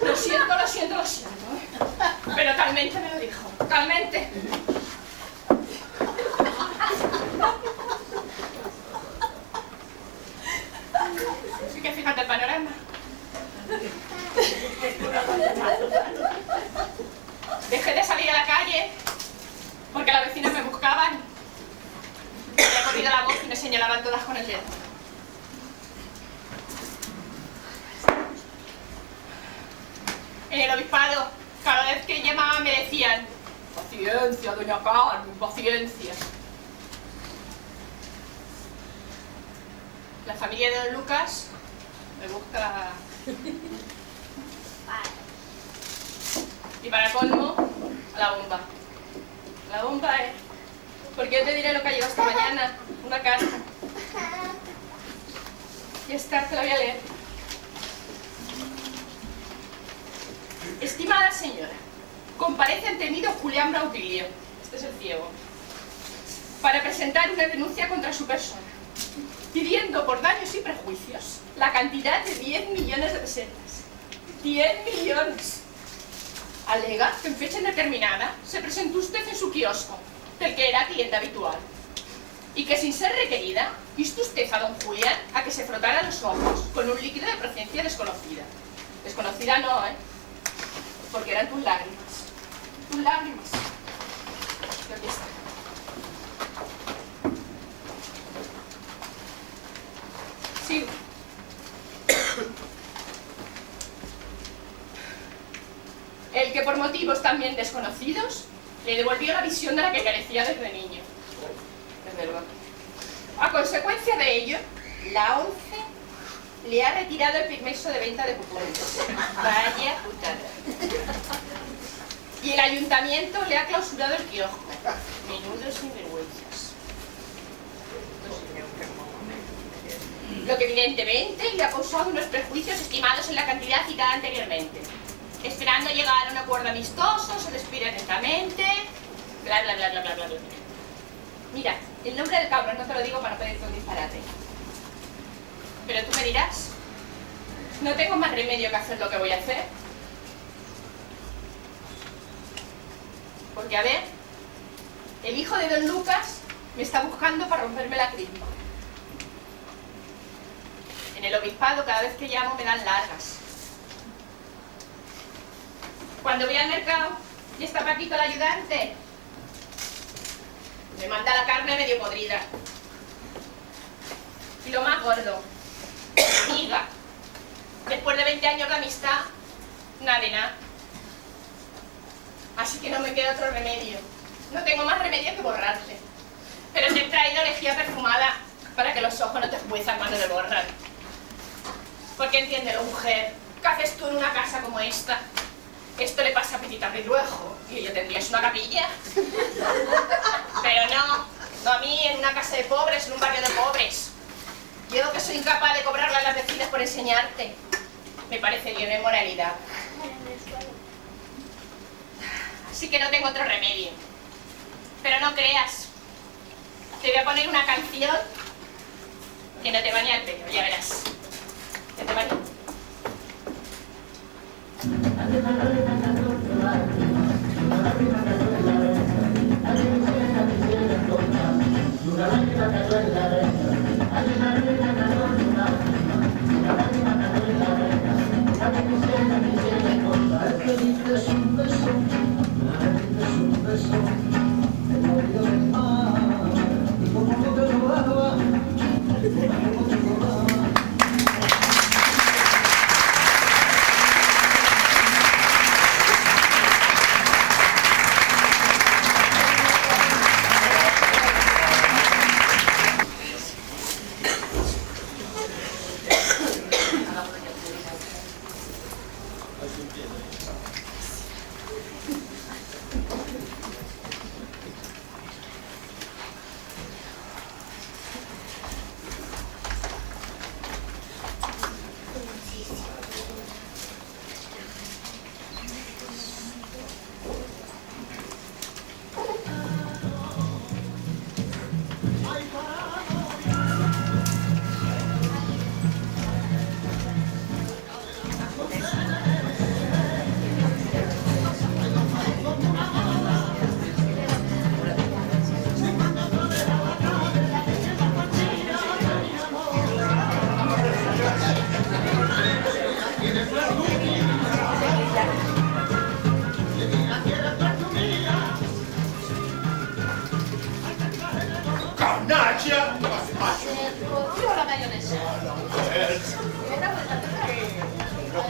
Lo siento, lo siento, lo siento. Pero talmente me lo dijo. Talmente. Así que fíjate el panorama. Dejé de salir a la calle porque las vecinas me buscaban. Me había corrido la voz y me señalaban todas con el dedo. En el obispado, cada vez que llamaban me decían: paciencia, doña Carmen, paciencia. La familia de don Lucas me busca. Y para colmo, a la bomba. La bomba es... Porque yo te diré lo que ha llegado esta mañana. Una carta. Y esta te la voy a leer. Estimada señora, comparece ante mí don Julián Brautilio, este es el ciego, para presentar una denuncia contra su persona, pidiendo por daños y prejuicios la cantidad de 10 millones de pesetas. 10 millones. Alega que en fecha indeterminada se presentó usted en su kiosco, del que era cliente habitual, y que sin ser requerida, instó usted a don Julián a que se frotara los ojos con un líquido de procedencia desconocida. Desconocida no, porque eran tus lágrimas. Tus lágrimas. Y aquí está. Sigo. El que por motivos también desconocidos le devolvió la visión de la que carecía desde niño. Desde luego. A consecuencia de ello, la ONCE le ha retirado el permiso de venta de cupones. Vaya putada. Y el ayuntamiento le ha clausurado el kiosco. Menudos sinvergüenzas. Lo que evidentemente le ha causado unos prejuicios estimados en la cantidad citada anteriormente. Esperando llegar a un acuerdo amistoso, se despide lentamente, bla bla bla bla bla bla bla. Mira, el nombre del cabrón no te lo digo para no pedirte un disparate. Pero tú me dirás, no tengo más remedio que hacer lo que voy a hacer. Porque a ver, el hijo de don Lucas me está buscando para romperme la crisma. En el obispado cada vez que llamo me dan largas. Cuando voy al mercado y está Paquito el ayudante, me manda la carne medio podrida. Y lo más gordo, amiga, después de 20 años de amistad, nada de nada. Así que no me queda otro remedio. No tengo más remedio que borrarte. Pero te he traído lejía perfumada para que los ojos no te escuezan cuando me borran. Porque entiéndelo, mujer, ¿qué haces tú en una casa como esta? Esto le pasa a Petita Pedruejo y ella tendrías una capilla. Pero no a mí en una casa de pobres, en un barrio de pobres. Yo que soy incapaz de cobrarle a las vecinas por enseñarte. Me parecería una inmoralidad. Así que no tengo otro remedio. Pero no creas. Te voy a poner una canción que no te va ni al pelo, ya verás. Que te va ni...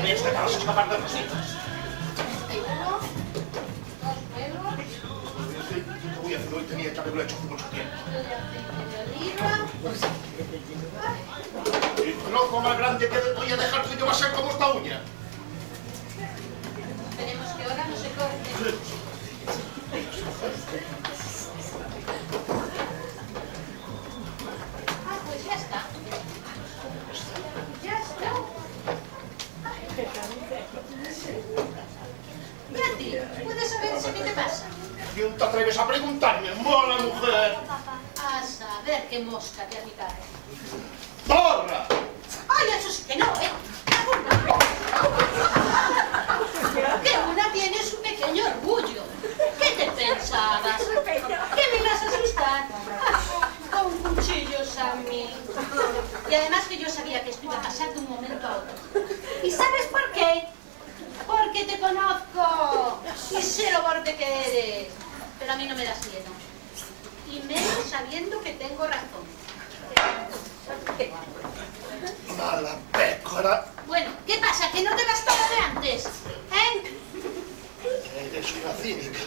Me sacabas a escapar de cositas. ¿Qué voy a hacer hoy? Tenía que haberlo hecho hace mucho tiempo. El trozo más grande que voy a dejar tuyo va a ser como esta uña. Esperemos que ahora no se corte. Ah, pues ya está. Ya está. ¿Y a ti? ¿Puedes saber qué te pasa? ¿Quién te atreves a preguntarme, mala mujer? A saber qué mosca te ha picado. ¡Porra! ¡Ay, eso sí que no, eh! Que una tiene su pequeño orgullo. ¿Qué te pensabas? ¿Que me ibas a asustar? Con cuchillos a mí. Y además que yo sabía que esto iba a pasar de un momento a otro. ¿Y sabes por qué? Porque te conozco y sé lo borde que eres. Pero a mí no me das miedo. Y menos sabiendo que tengo razón. Mala pécora. Bueno, ¿qué pasa? ¿Que no te das todo de antes? ¿Eh? Eres una cínica.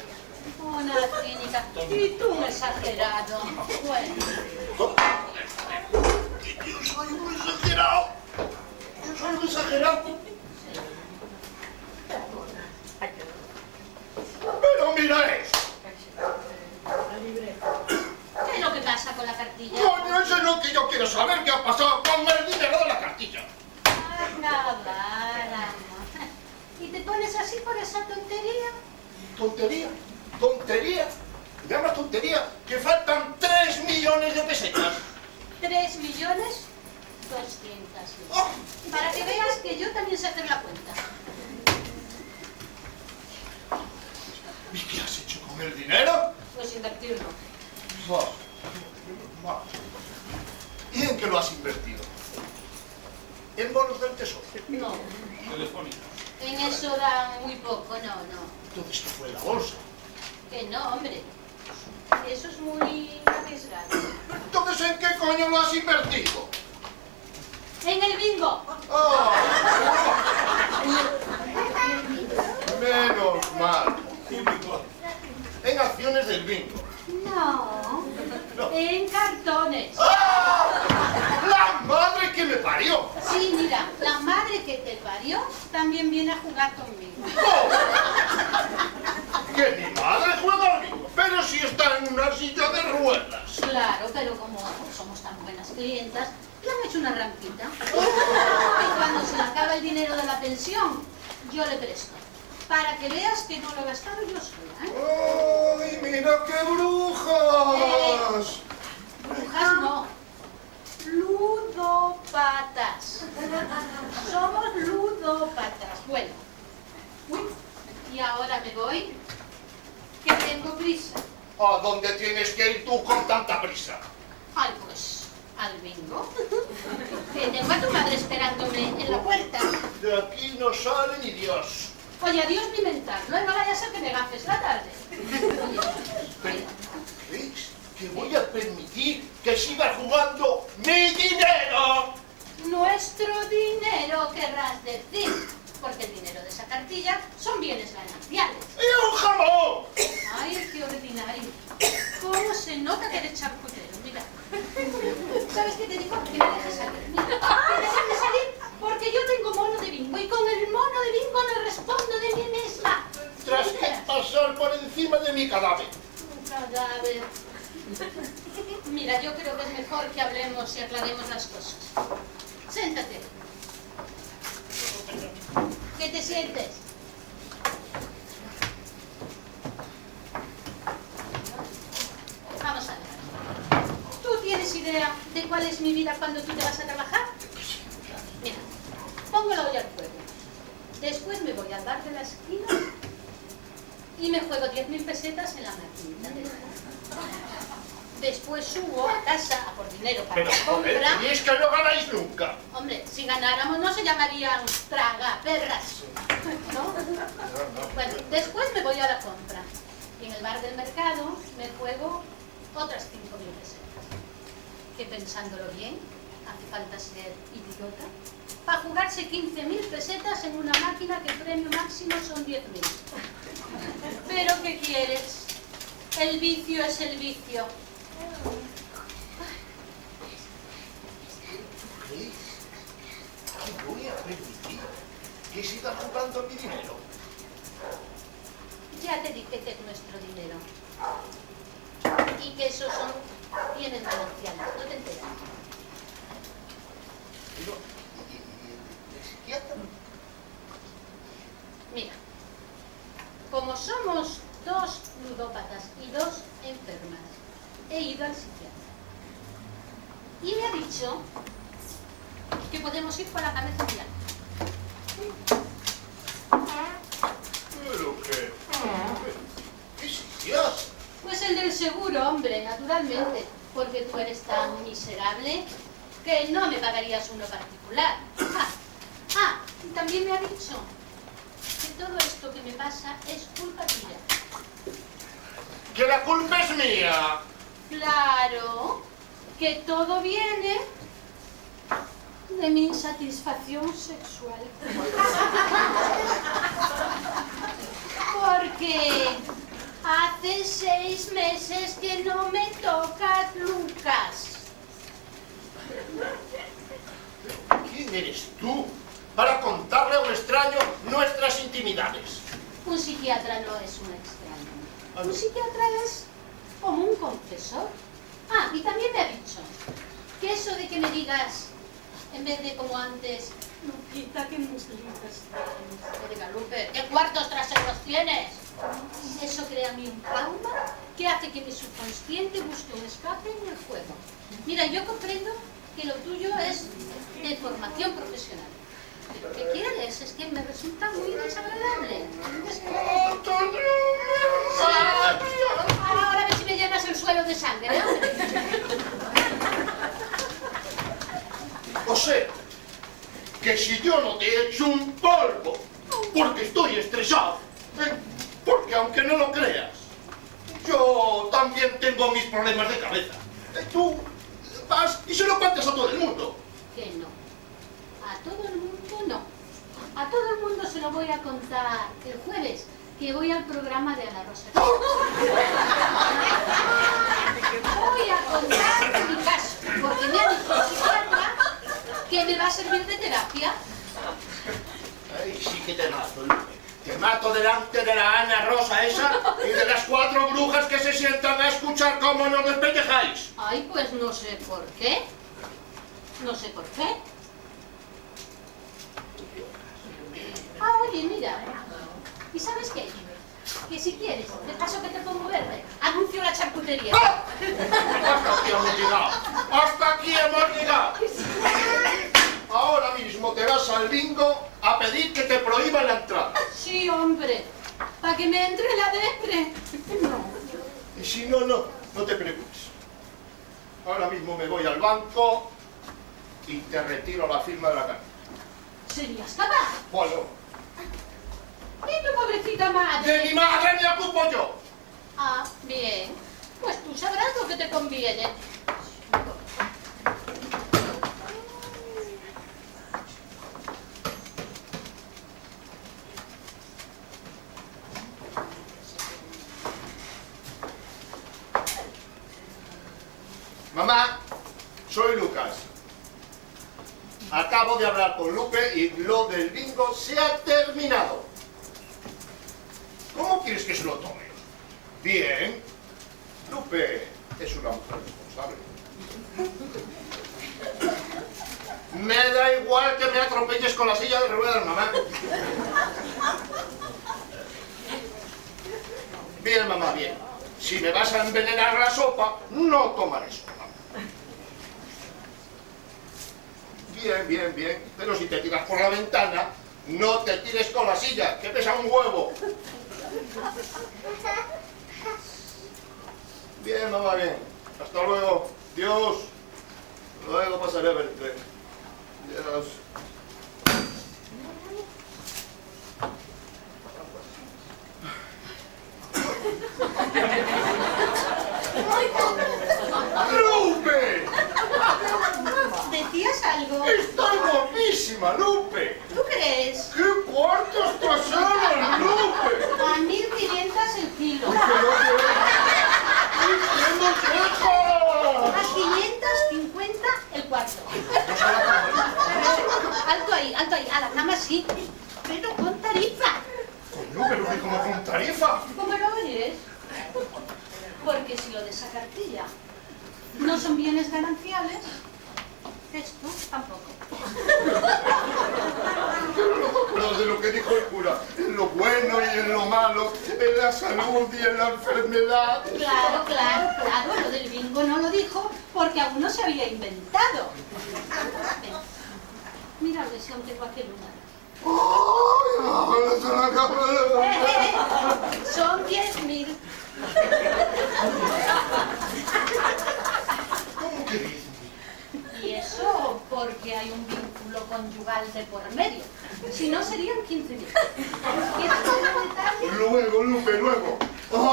Una cínica. Y tú un exagerado. Bueno. Yo soy un exagerado. Yo soy un exagerado. Pero mira eso. ¿Qué es lo que pasa con la cartilla? Coño, eso es lo que yo quiero saber. ¿Qué ha pasado con el dinero de la cartilla? Nada. ¿Y te pones así por esa tontería? Tontería. Tontería. ¿Me llamas tontería? Que faltan 3 millones de pesetas. 3.200.000. ¡Oh! Para que veas que yo también sé hacer la cuenta. ¿Y qué has hecho con el dinero? Pues invertirlo. ¿Y en qué lo has invertido? ¿En bonos del tesoro? No. Telefónica. En eso dan muy poco, no. Entonces, ¿qué fue la bolsa? Que no, hombre. Eso es muy arriesgado. Entonces, ¿en qué coño lo has invertido? En el bingo. ¡Oh! Menos mal. En acciones del bingo. No. En cartones. ¡Ah! ¡La madre que me parió! Sí, mira, la madre que te parió también viene a jugar conmigo. ¡Oh! Que mi madre juega al bingo, pero si está en una silla de ruedas. Claro, pero como somos tan buenas clientas, le han hecho una rampita. Y cuando se le acaba el dinero de la pensión, yo le presto. Para que veas que no lo he gastado yo sola, ¿eh? ¡Ay, mira qué brujas! Brujas no. Ludópatas. Somos ludópatas. Bueno. Uy, y ahora me voy, que tengo prisa. ¿A dónde tienes que ir tú con tanta prisa? Ay, pues, al bingo. Que tengo a tu madre esperándome en la puerta. De aquí no sale ni Dios. Oye, adiós mi mental. No vaya a ser que me gafes la tarde. ¿Veis? Que voy a permitir que siga jugando mi dinero. Nuestro dinero, querrás decir. Porque el dinero de esa cartilla son bienes gananciales. ¡Y un jamón! Ay, qué ordinario. ¿Cómo se nota que eres charcutero? Mira. ¿Sabes qué te digo? Que me dejes salir. Mira, que me dejes salir porque yo tengo mono de bingo y con el mono de bingo no respondo de mí misma. Tras que pasar por encima de mi cadáver. Un cadáver. Mira, yo creo que es mejor que hablemos y aclaremos las cosas. Siéntate. ¿Qué te sientes? Vamos a ver. ¿Tú tienes idea de cuál es mi vida cuando tú te vas a trabajar? Mira, pongo la olla al fuego. Después me voy al bar de la esquina y me juego 10.000 pesetas en la maquinita de bar. Después subo a casa a por dinero para Pero, la joder, compra. y es que no ganáis nunca. Hombre, si ganáramos no se llamarían tragaperras, ¿no? Bueno, después me voy a la compra. Y en el bar del mercado me juego otras 5.000 pesetas. Que pensándolo bien, hace falta ser idiota para jugarse 15.000 pesetas en una máquina que el premio máximo son 10.000. Pero ¿qué quieres? El vicio es el vicio. ¿Qué voy a permitir que siga jugando mi dinero? Ya te dije que es nuestro dinero. Y que esos son bienes gananciales. ¿No te enteras? Pero, ¿y el psiquiatra? Mira, como somos 2 ludópatas y 2 enfermas, he ido al psiquiatra. Y me ha dicho que podemos ir con la cabeza en blanco. ¿Pero qué? ¿Qué psiquiatra? Pues el del seguro, hombre, naturalmente. Porque tú eres tan miserable que no me pagarías uno particular. Y también me ha dicho que todo esto que me pasa es culpa tuya. ¡Que la culpa es mía! Claro, que todo viene de mi insatisfacción sexual. Porque hace 6 meses que no me tocas, Lucas. ¿Quién eres tú para contarle a un extraño nuestras intimidades? Un psiquiatra no es un extraño. Un psiquiatra es como un confesor. Y también me ha dicho que eso de que me digas, en vez de como antes, Luquita, ¿qué muslitas tienes? Que diga, Lupe, ¿qué cuartos traseros tienes? Eso crea a mí un trauma que hace que mi subconsciente busque un escape en el juego. Mira, yo comprendo que lo tuyo es de formación profesional. Pero ¿qué quieres? Es que me resulta muy desagradable. Ahora a ver si me llenas el suelo de sangre, ¿no? O sea, que si yo no te he hecho un polvo, porque estoy estresado, porque aunque no lo creas, yo también tengo mis problemas de cabeza. Tú vas y se lo cuentas a todo el mundo. Que no. A todo el mundo no. A todo el mundo se lo voy a contar el jueves, que voy al programa de Ana Rosa. Voy a contar mi caso, porque me ha dicho el psiquiatra que me va a servir de terapia. Ay, sí que te mato, Lupe. Te mato delante de la Ana Rosa esa y de las 4 brujas que se sientan a escuchar cómo nos despellejáis. Ay, pues no sé por qué. No sé por qué. Oye, mira. ¿Y sabes qué? Que si quieres, de paso que te pongo verde, anuncio la charcutería. ¡Ah! Hasta aquí hemos llegado. Hasta aquí hemos llegado. Ahora mismo te vas al bingo a pedir que te prohíban la entrada. Sí, hombre. Para que me entre la depre. No. Y si no, no te preocupes. Ahora mismo me voy al banco y te retiro la firma de la carta. ¿Serías capaz? Bueno, ¿Y tu pobrecita madre? de mi madre me ocupo yo. Bien. Pues tú sabrás lo que te conviene. Mamá, soy Lucas. Acabo de hablar con Lupe y lo del bingo se ha terminado. ¿Cómo quieres que se lo tome? Bien. Lupe es una mujer responsable. Me da igual que me atropelles con la silla de ruedas, mamá. Bien, mamá, bien. Si me vas a envenenar la sopa, no tomaré sopa. Bien, bien, bien. Pero si te tiras por la ventana, no te tires con la silla, que pesa un huevo. Bien, mamá, bien. Hasta luego. Dios. Luego pasaré a verte. Dios. ¡Lupe! ¿Decías algo? ¡Estoy guapísima! Sí, pero con tarifa. Coño, pero que como con tarifa. ¿Cómo lo oyes? Porque si lo de esa cartilla no son bienes gananciales, esto tampoco. Pero de lo que dijo el cura, en lo bueno y en lo malo, en la salud y en la enfermedad. Claro, claro, claro, lo del bingo no lo dijo porque aún no se había inventado. Mira, si aún tengo aquí el lunar. Son 10.000. ¿Cómo que dice? Y eso porque hay un vínculo conyugal de por medio. Si no, serían 15.000. ¿Quieres saber detalles? Luego, Lupe, luego.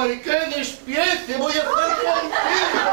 ¡Ay, qué despiece voy a hacer contigo!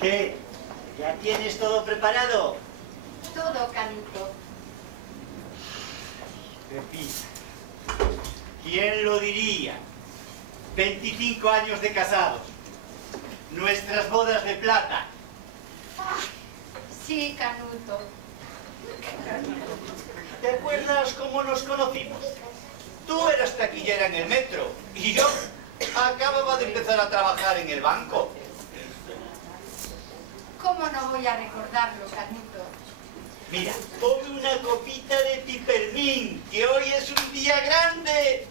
¿Qué? ¿Ya tienes todo preparado? Todo, Canuto. Pepita, ¿quién lo diría? 25 años de casados. Nuestras bodas de plata. Sí, Canuto. ¿Te acuerdas cómo nos conocimos? Tú eras taquillera en el metro y yo acababa de empezar a trabajar en el banco. ¿Cómo no voy a recordarlo, Canuto? Mira, ponme una copita de pipermín, que hoy es un día grande.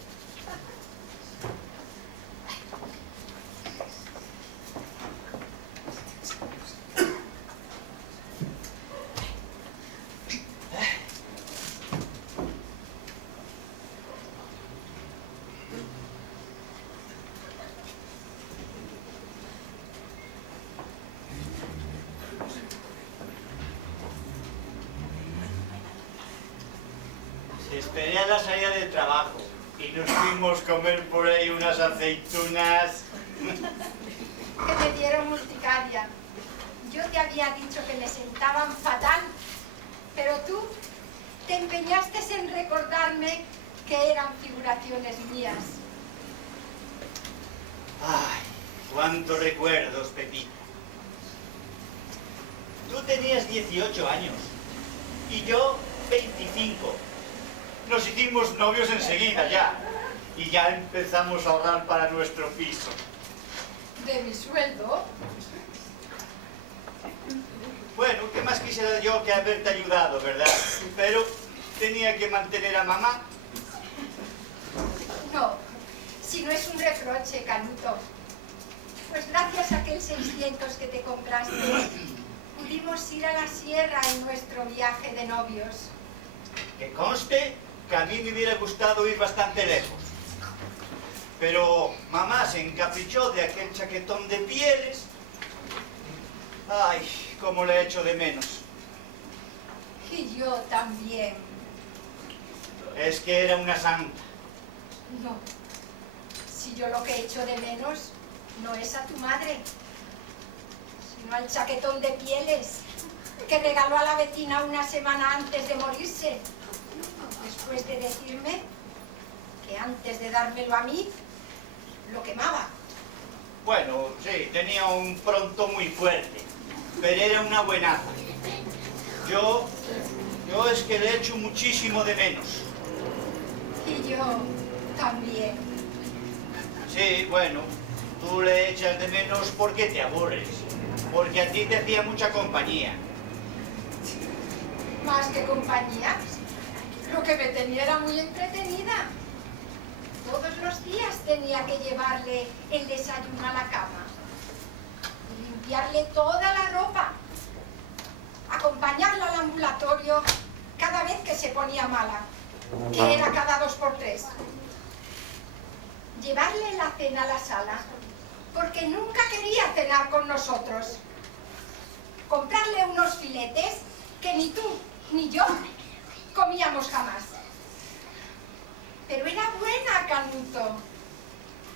Esperé a la salida del trabajo y nos fuimos a comer por ahí unas aceitunas. Que me dieron urticaria. Yo te había dicho que me sentaban fatal, pero tú te empeñaste en recordarme que eran figuraciones mías. Ay, cuántos recuerdos, Pepita. Tú tenías 18 años y yo 25. Nos hicimos novios enseguida ya y ya empezamos a ahorrar para nuestro piso. ¿De mi sueldo? Bueno, ¿qué más quisiera yo que haberte ayudado, verdad? Pero tenía que mantener a mamá. No, si no es un reproche, Canuto. Pues gracias a aquel 600 que te compraste, pudimos ir a la sierra en nuestro viaje de novios. Que conste que a mí me hubiera gustado ir bastante lejos. Pero mamá se encaprichó de aquel chaquetón de pieles. Ay, cómo le echo de menos. Y yo también. Es que era una santa. No, si yo lo que echo de menos no es a tu madre, sino al chaquetón de pieles que regaló a la vecina una semana antes de morirse, después de decirme que antes de dármelo a mí, lo quemaba. Bueno, sí, tenía un pronto muy fuerte, pero era una buenaza. Yo es que le echo muchísimo de menos. Y yo también. Sí, bueno, tú le echas de menos porque te aburres, porque a ti te hacía mucha compañía. Más que compañía, lo que me tenía era muy entretenida. Todos los días tenía que llevarle el desayuno a la cama y limpiarle toda la ropa, acompañarla al ambulatorio cada vez que se ponía mala, que era cada 2 por 3. Llevarle la cena a la sala, porque nunca quería cenar con nosotros. Comprarle unos filetes que ni tú ni yo comíamos jamás. Pero era buena, Canuto.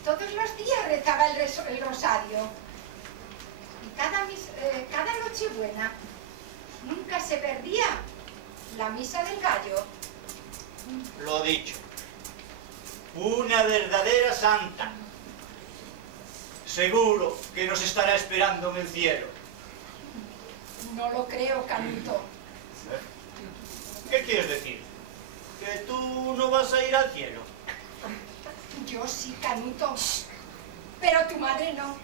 Todos los días rezaba el rosario. Y cada Nochebuena nunca se perdía la misa del gallo. Lo dicho, una verdadera santa. Seguro que nos estará esperando en el cielo. No lo creo, Canuto. ¿Qué quieres decir? ¿Que tú no vas a ir al cielo? Yo sí, Canuto. Pero tu madre no.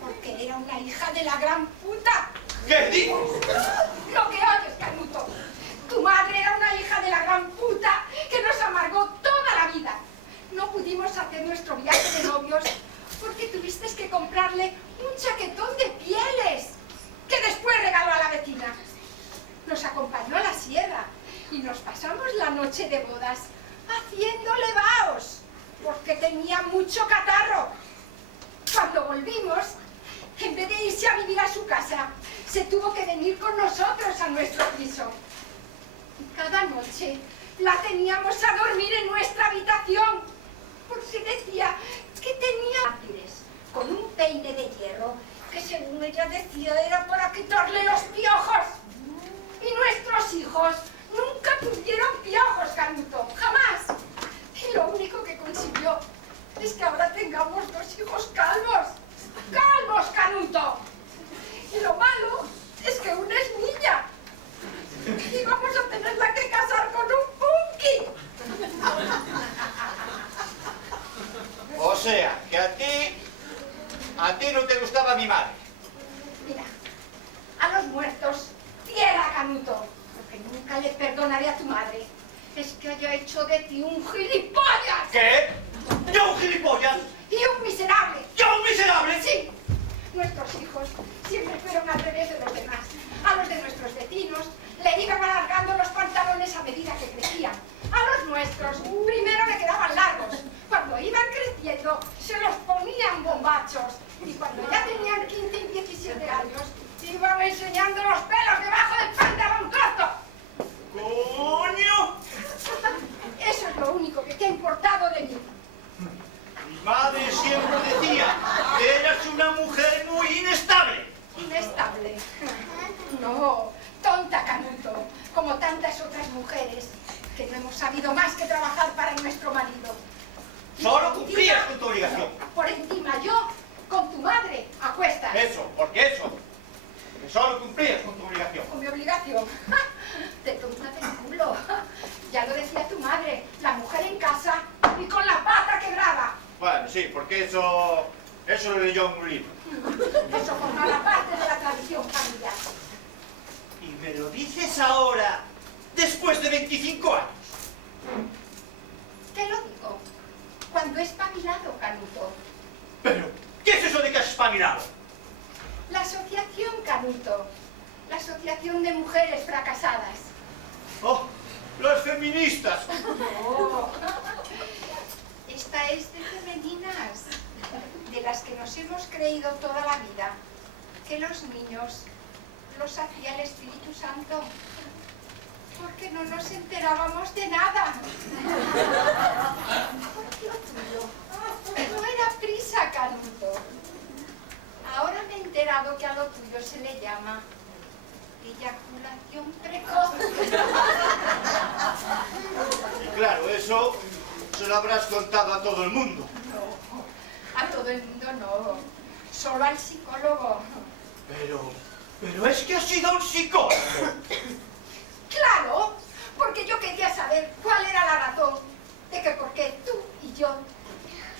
Porque era una hija de la gran puta. ¿Qué dices? Lo que oyes, Canuto. Tu madre era una hija de la gran puta que nos amargó toda la vida. No pudimos hacer nuestro viaje de novios porque tuviste que comprarle un chaquetón de pieles que después regaló a la vecina. Nos acompañó a la sierra y nos pasamos la noche de bodas haciendo levaos porque tenía mucho catarro. Cuando volvimos, en vez de irse a vivir a su casa, se tuvo que venir con nosotros a nuestro piso. Y cada noche la teníamos a dormir en nuestra habitación, porque decía que tenía mártires con un peine de hierro que, según ella decía, era para quitarle los piojos. Y nuestros hijos nunca tuvieron piojos, Canuto, jamás. Y lo único que consiguió es que ahora tengamos 2 hijos calvos. ¡Calvos, Canuto! Y lo malo es que una es niña. Y vamos a tenerla que casar con un punky. O sea, que a ti no te gustaba mi madre. Mira, a los muertos, tierra, Canuto, porque nunca le perdonaré a tu madre. Es que haya hecho de ti un gilipollas. ¿Qué? ¿Yo un gilipollas? Y un miserable. ¿Yo un miserable? Sí. Nuestros hijos siempre fueron al revés de los demás. A los de nuestros vecinos le iban alargando los pantalones a medida que crecían. A los nuestros primero le quedaban largos. Cuando iban creciendo se los ponían bombachos. Y cuando ya tenían 15 y 17 años iban enseñando los pelos debajo del pantalón corto. ¡Coño! Eso es lo único que te ha importado de mí. Mi madre siempre decía que eras una mujer muy inestable. Inestable. No, tonta, Canuto, como tantas otras mujeres que no hemos sabido más que trabajar para nuestro marido. Solo cumplías con tu obligación. Por encima yo, con tu madre, a cuestas. Porque solo cumplías con tu obligación. Con mi obligación. De tonta del culo. Ya lo decía tu madre, la mujer en casa y con la pata quebrada. Bueno, sí, porque eso lo leyó en un libro. Eso formaba parte de la tradición familiar. Y me lo dices ahora, después de 25 años. Te lo digo, cuando he espabilado, Canuto. Pero, ¿qué es eso de que has espabilado? La asociación, Canuto. La asociación de mujeres fracasadas. ¡Oh! ¡Las feministas! Oh. Esta es de femeninas, de las que nos hemos creído toda la vida, que los niños los hacía el Espíritu Santo, porque no nos enterábamos de nada. Porque lo tuyo no era prisa, Canuto. dado que a lo tuyo se le llama eyaculación precoz. Y claro, eso se lo habrás contado a todo el mundo. No, a todo el mundo no, solo al psicólogo. Pero es que has sido un psicólogo. Claro, porque yo quería saber cuál era la razón de que por qué tú y yo,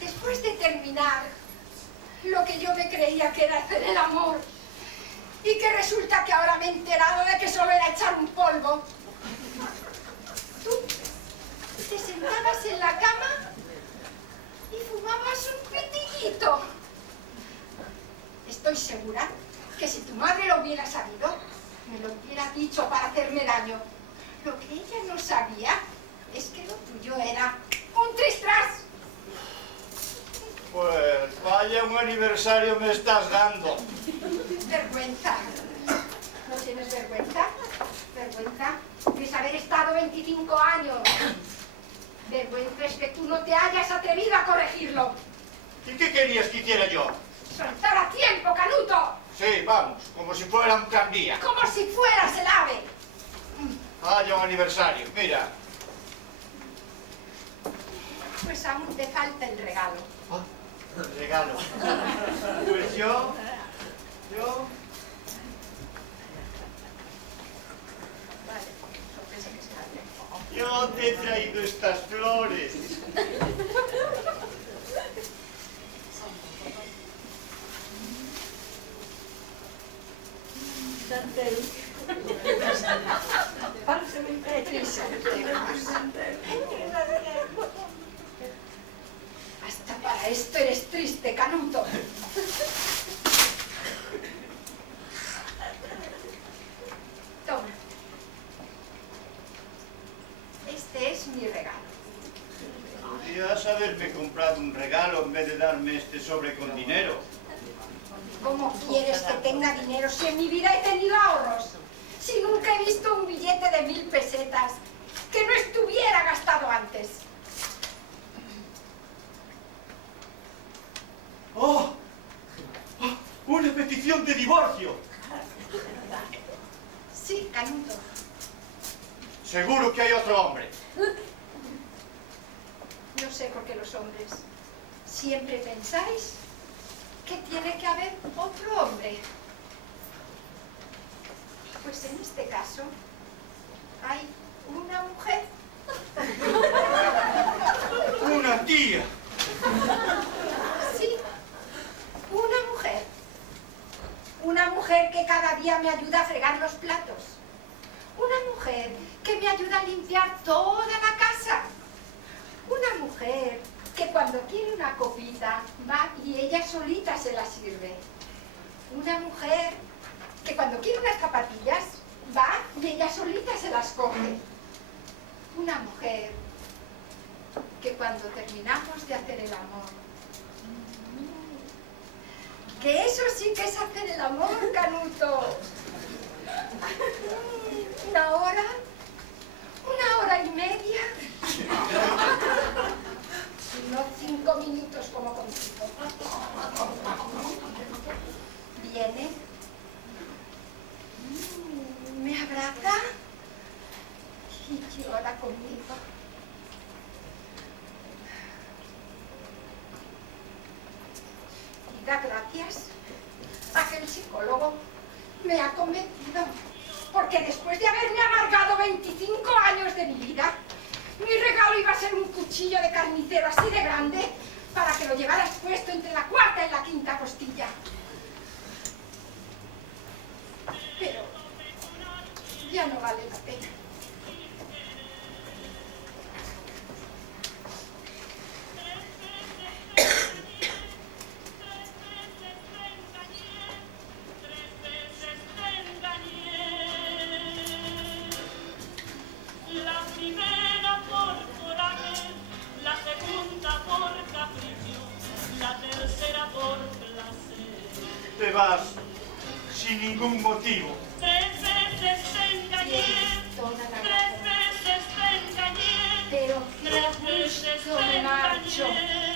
después de terminar lo que yo me creía que era hacer el amor, y que resulta que ahora me he enterado de que solo era echar un polvo, tú te sentabas en la cama y fumabas un pitillito. Estoy segura que si tu madre lo hubiera sabido, me lo hubiera dicho para hacerme daño. Lo que ella no sabía es que lo tuyo era un tristras. Pues vaya un aniversario me estás dando. Vergüenza. ¿No tienes vergüenza? Vergüenza es haber estado 25 años. Vergüenza es que tú no te hayas atrevido a corregirlo. ¿Y qué querías que hiciera yo? ¡Soltar a tiempo, Canuto! Sí, vamos, como si fuera un tranvía. Como si fueras el ave. Vaya un aniversario, mira. Pues aún te falta el regalo. Regalo. Pues yo... Vale, sorpresa que se abre. Yo te he traído estas flores. Hasta para esto eres triste, Canuto. Toma. Este es mi regalo. Podrías haberme comprado un regalo en vez de darme este sobre con dinero. ¿Cómo quieres que tenga dinero si en mi vida he tenido ahorros? Si nunca he visto un billete de 1000 pesetas que no estuviera gastado antes. ¡Oh! ¡Una petición de divorcio! Sí, Canuto. Seguro que hay otro hombre. No sé por qué los hombres siempre pensáis que tiene que haber otro hombre. Pues en este caso hay una mujer. ¡Una tía! Sí, una mujer. Una mujer que cada día me ayuda a fregar los platos. Una mujer que me ayuda a limpiar toda la casa. Una mujer que cuando quiere una copita va y ella solita se la sirve. Una mujer que cuando quiere unas zapatillas va y ella solita se las coge. Una mujer que cuando terminamos de hacer el amor, que eso sí que es hacer el amor, Canuto. Una hora y media. No 5 minutos como contigo. Viene, me abraza y llora conmigo. Y da gracias a que el psicólogo me ha convencido. Porque después de haberme amargado 25 años de mi vida, mi regalo iba a ser un cuchillo de carnicero así de grande para que lo llevaras puesto entre la cuarta y la quinta costilla. Pero ya no vale la pena. La primera por coraje, la segunda por capricho, la tercera por placer. Te vas sin ningún motivo. 3 veces te engañé, Tienes toda la 3 razón. veces te engañé, Pero 3 veces yo te me marcho. engañé.